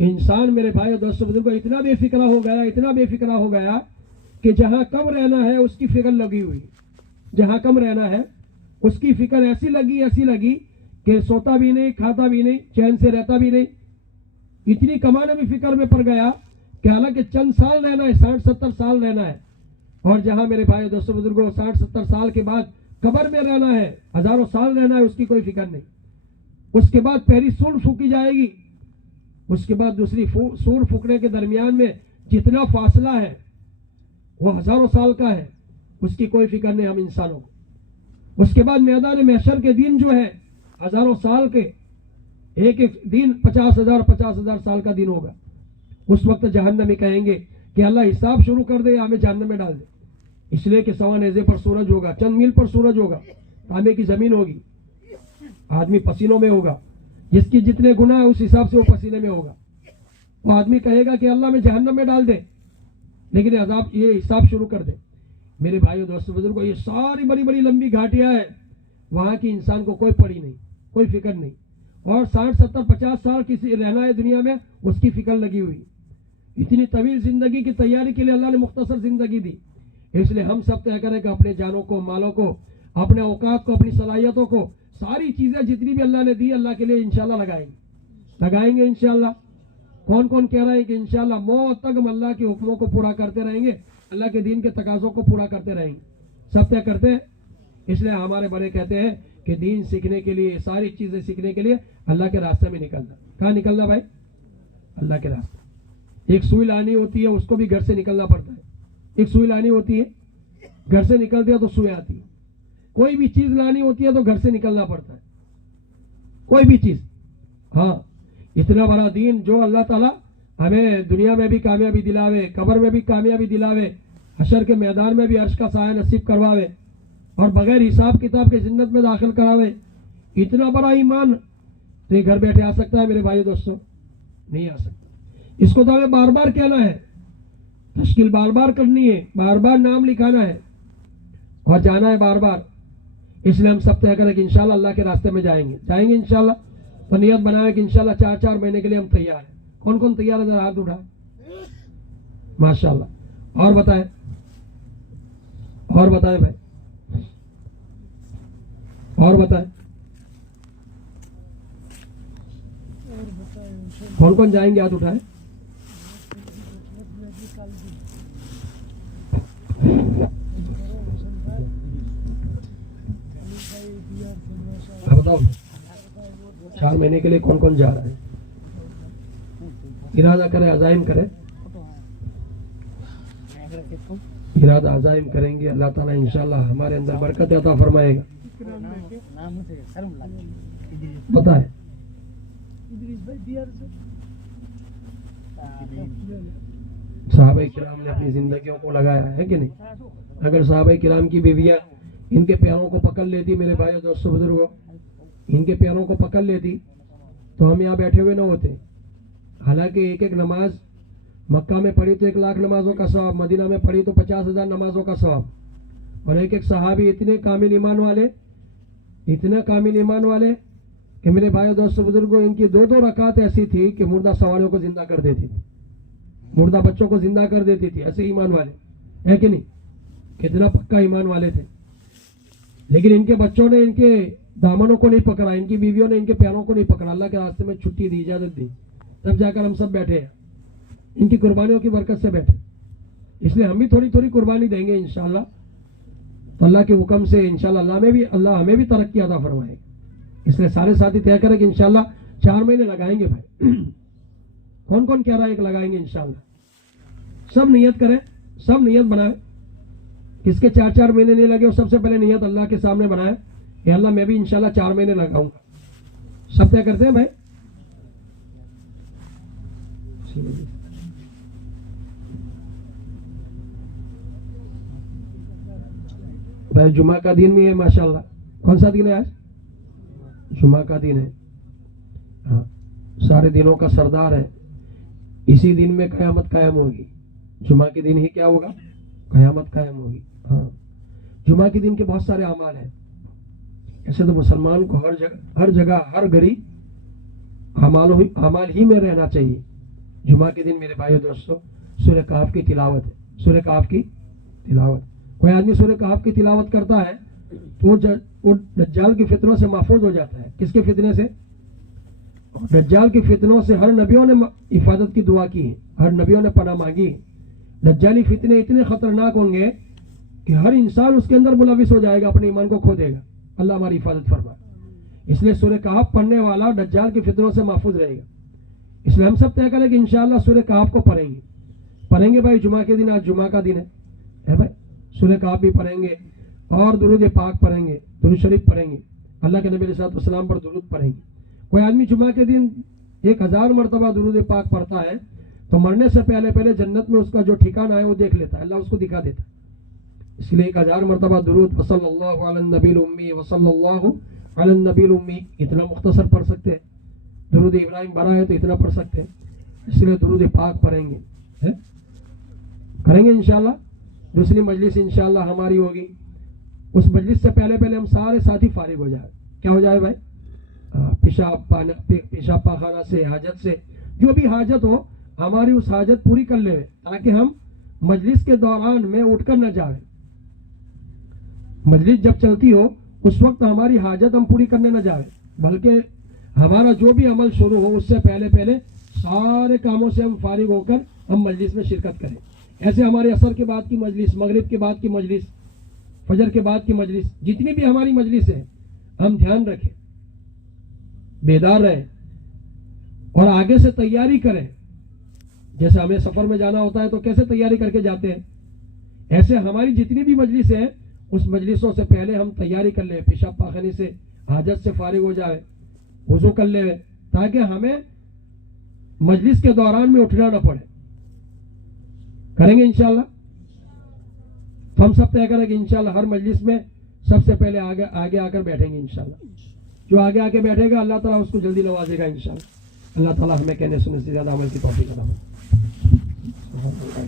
انسان میرے بھائی اور دوستوں بزرگوں اتنا بے فکرہ ہو گیا کہ جہاں کم رہنا ہے اس کی فکر لگی ہوئی، جہاں کم رہنا ہے اس کی فکر ایسی لگی کہ سوتا بھی نہیں، کھاتا بھی نہیں، چین سے رہتا بھی نہیں، اتنی کمانے میں فکر میں پڑ گیا کہ حالانکہ چند سال رہنا ہے، 60-70 سال رہنا ہے، اور جہاں میرے بھائی اور دوستوں بزرگوں 60-70 سال کے بعد قبر میں رہنا ہے، ہزاروں سال رہنا ہے، اس کی کوئی فکر نہیں۔ اس کے بعد پہلی سور پھونکی جائے گی، اس کے بعد دوسری سور پھونکنے کے درمیان میں جتنا فاصلہ ہے وہ ہزاروں سال کا ہے، اس کی کوئی فکر نہیں ہم انسانوں کو۔ اس کے بعد میدان محشر کے دن جو ہے، ہزاروں سال کے ایک دن 50,000 سال کا دن ہوگا۔ اس وقت جہنمی کہیں گے کہ اللہ حساب شروع کر دے، ہمیں جہنم میں ڈال دے، اس لیے کہ سوا نیزے پر سورج ہوگا، چند میل پر سورج ہوگا، تانبے کی زمین ہوگی، آدمی پسینوں میں ہوگا، جس کی جتنے گناہ اس حساب سے وہ پسینے میں ہوگا۔ وہ آدمی کہے گا کہ اللہ میں جہنم میں ڈال دے، لیکن یہ حساب شروع کر دے۔ میرے بھائیو دوستو بزرگوں، یہ ساری بڑی بڑی لمبی گھاٹیاں ہیں، وہاں کی انسان کو کوئی پڑی نہیں، کوئی فکر نہیں، اور 60-70-50 سال کسی رہنا ہے دنیا میں، اس کی فکر لگی ہوئی۔ اتنی طویل زندگی کی تیاری کے لیے اللہ نے مختصر زندگی دی، اس لیے ہم سب طے کریں کہ اپنے جانوں کو، مالوں کو، اپنے اوقات کو، اپنی صلاحیتوں کو، ساری چیزیں جتنی بھی اللہ نے دی اللہ کے لیے انشاءاللہ لگائیں گے انشاءاللہ۔ کون کون کہہ رہے ہیں کہ انشاءاللہ موت تک ہم اللہ کے حکموں کو پورا کرتے رہیں گے، اللہ کے دین کے تقاضوں کو پورا کرتے رہیں گے؟ سب طے کرتے ہیں. اس لیے ہمارے بڑے کہتے ہیں کہ دین سیکھنے کے لیے، ساری چیزیں سیکھنے کے لیے اللہ کے راستے میں نکلنا. کہاں نکلنا بھائی؟ اللہ کے راستے. ایک سوئی لانی ہوتی ہے، اس کو بھی گھر سے نکلنا پڑتا ہے. ایک سوئی لانی ہوتی ہے، گھر سے نکلتے ہیں تو سوئی آتی ہے. کوئی بھی چیز لانی ہوتی ہے تو گھر سے نکلنا پڑتا ہے، کوئی بھی چیز. ہاں، اتنا بڑا دین جو اللہ تعالیٰ ہمیں دنیا میں بھی کامیابی دلاوے، قبر میں بھی کامیابی دلاوے، حشر کے میدان میں بھی عرش کا سایہ نصیب کرواوے اور بغیر حساب کتاب کے جنت میں داخل کراوے. اتنا بڑا ایمان تو یہ گھر بیٹھے آ سکتا ہے میرے بھائی دوستوں؟ نہیں آ سکتا. اس کو تو ہمیں بار بار کہنا ہے، تشکیل بار بار کرنی ہے، بار بار نام لکھانا ہے اور جانا ہے بار بار. اس لیے ہم سب طے کریں کہ انشاءاللہ اللہ کے راستے میں جائیں گے انشاءاللہ. تو نیت بنائے کہ انشاءاللہ 4 مہینے کے لیے ہم تیار ہیں. کون کون تیار ہے؟ ذرا ہاتھ اٹھائے. ماشاءاللہ. اور بتائیں بھائی، اور بتائیں کون کون جائیں گے؟ ہاتھ اٹھائے. بتاؤ 4 مہینے کے لیے کون کون جا رہا ہے؟ ارادہ کرے، عزائم کرے. ارادہ عزائم کریں گے، اللہ تعالیٰ انشاءاللہ ہمارے اندر برکت عطا فرمائے گا. بتائے صحابہ کرام نے اپنی زندگیوں کو لگایا ہے کہ نہیں؟ اگر صحابہ کرام کی بیویاں ان کے پیروں کو پکڑ لیتی، میرے بھائی دوستوں بزرگوں، ان کے پیروں کو پکڑ لیتی تو ہم یہاں بیٹھے ہوئے نہ ہوتے. حالانکہ ایک نماز مکہ میں پڑھی تو 1,00,000 نمازوں کا ثواب، مدینہ میں پڑھی تو 50,000 نمازوں کا ثواب. اور ایک صحابی اتنے کامل ایمان والے کہ میرے بھائی دوستوں بزرگوں، ان کی 2 رکعت ایسی تھی کہ مردہ سواروں کو زندہ کر دیتی تھی، مردہ بچوں کو زندہ کر دیتی تھی. ایسے ایمان والے ہے کہ نہیں؟ کتنا پکا ایمان والے تھے. لیکن ان کے بچوں نے ان کے دامنوں کو نہیں پکڑا، ان کی بیویوں نے ان کے پیروں کو نہیں پکڑا. اللہ کے راستے میں چھٹی دی، اجازت دی، تب جا کر ہم سب بیٹھے ہیں. ان کی قربانیوں کی برکت سے بیٹھے. اس لیے ہم بھی تھوڑی تھوڑی قربانی دیں گے انشاءاللہ. تو اللہ کے حکم سے انشاءاللہ اللہ ہمیں بھی ترقی عطا فرمائے. اس لیے سارے ساتھی طے کریں کہ انشاءاللہ 4 مہینے لگائیں گے بھائی. کون کون کہہ رہا ہے کہ لگائیں گے انشاءاللہ؟ سب نیت کریں، سب نیت بنائیں. کس کے 4 مہینے نہیں لگے وہ سب سے پہلے نیت اللہ کے سامنے بنائے کہ اللہ میں بھی انشاءاللہ 4 مہینے لگاؤں گا. سب طے کرتے ہیں بھائی؟ بھائی جمعہ کا دن بھی ہے ماشاءاللہ. کون سا دن ہے آج؟ جمعہ کا دن ہے. ہاں، سارے دنوں کا سردار ہے. اسی دن میں قیامت قائم ہوگی. جمعہ کے دن ہی کیا ہوگا؟ قیامت قائم ہوگی. ہاں، جمعہ کے دن کے بہت سارے اعمال ہیں. ایسے تو مسلمان کو ہر جگہ ہر گھڑی اعمال ہی میں رہنا چاہیے. جمعہ کے دن میرے بھائیو دوستو سورہ کہف کی تلاوت ہے. سورہ کہف کی تلاوت. کوئی آدمی سورہ کہف کی تلاوت کرتا ہے تو وہ دجال کی فتنوں سے محفوظ ہو جاتا ہے. کس کے فتنے سے؟ دجال کی فتنوں سے ہر نبیوں نے حفاظت کی دعا کی ہے، ہر نبیوں نے پناہ مانگی ہے. دجالی فتنے اتنے خطرناک ہوں گے کہ ہر انسان اس کے اندر ملوث ہو جائے گا، اپنے ایمان کو کھو دے گا. اللہ ہماری حفاظت فرمائے. اس لیے سورہ کہف پڑھنے والا دجال کی فتنوں سے محفوظ رہے گا. اس لیے ہم سب طے کریں کہ انشاءاللہ سورہ کہف کو پڑھیں گے بھائی. جمعہ کے دن، آج جمعہ کا دن ہے بھائی. سورہ کہف بھی پڑھیں گے اور درود پاک پڑھیں گے، درود شریف پڑھیں گے، اللہ کے نبی علیہ الصلوۃ والسلام پر درود پڑھیں گے. کوئی آدمی جمعہ کے دن 1000 مرتبہ درود پاک پڑھتا ہے تو مرنے سے پہلے جنت میں اس کا جو ٹھکانہ ہے وہ دیکھ لیتا ہے، اللہ اس کو دکھا دیتا ہے. اس لیے 1000 مرتبہ درود وصلی اللہ علی النبی الامی وصلی اللہ علی النبی الامی اتنا مختصر پڑھ سکتے ہیں. درود ابراہیم بڑا ہے تو اتنا پڑھ سکتے ہیں. اس لیے درود پاک پڑھیں گے، کریں گے انشاءاللہ. دوسری مجلس انشاءاللہ ہماری ہوگی. اس مجلس سے پہلے ہم سارے ساتھی فارغ ہو جائے. کیا ہو جائے بھائی؟ پیشاب پاخانہ سے، حاجت سے، جو بھی حاجت ہو ہماری اس حاجت پوری کر لے، تاکہ ہم مجلس کے دوران میں اٹھ کر نہ جائیں. مجلس جب چلتی ہو اس وقت ہماری حاجت ہم پوری کرنے نہ جائیں، بلکہ ہمارا جو بھی عمل شروع ہو اس سے پہلے سارے کاموں سے ہم فارغ ہو کر ہم مجلس میں شرکت کریں. ایسے ہمارے عصر کے بعد کی مجلس، مغرب کے بعد کی مجلس، فجر کے بعد کی مجلس، جتنی بھی ہماری مجلس ہے، ہم دھیان رکھیں، بیدار رہیں اور آگے سے تیاری کریں. جیسے ہمیں سفر میں جانا ہوتا ہے تو کیسے تیاری کر کے جاتے ہیں، ایسے ہماری جتنی بھی مجلس ہیں اس مجلسوں سے پہلے ہم تیاری کر لیں، پیشاب پاخانے سے، حاجت سے فارغ ہو جائے، وضو کر لے، تاکہ ہمیں مجلس کے دوران میں اٹھنا نہ پڑے. کریں گے انشاءاللہ؟ تو ہم سب طے کریں کہ انشاءاللہ ہر مجلس میں سب سے پہلے آگے آ کر بیٹھیں گے انشاءاللہ. جو آگے آ کے بیٹھے گا اللہ تعالیٰ اس کو جلدی نوازے گا انشاءاللہ. اللہ تعالیٰ ہمیں کہنے سننے سے زیادہ عمل کی توفیق عطا فرمائے.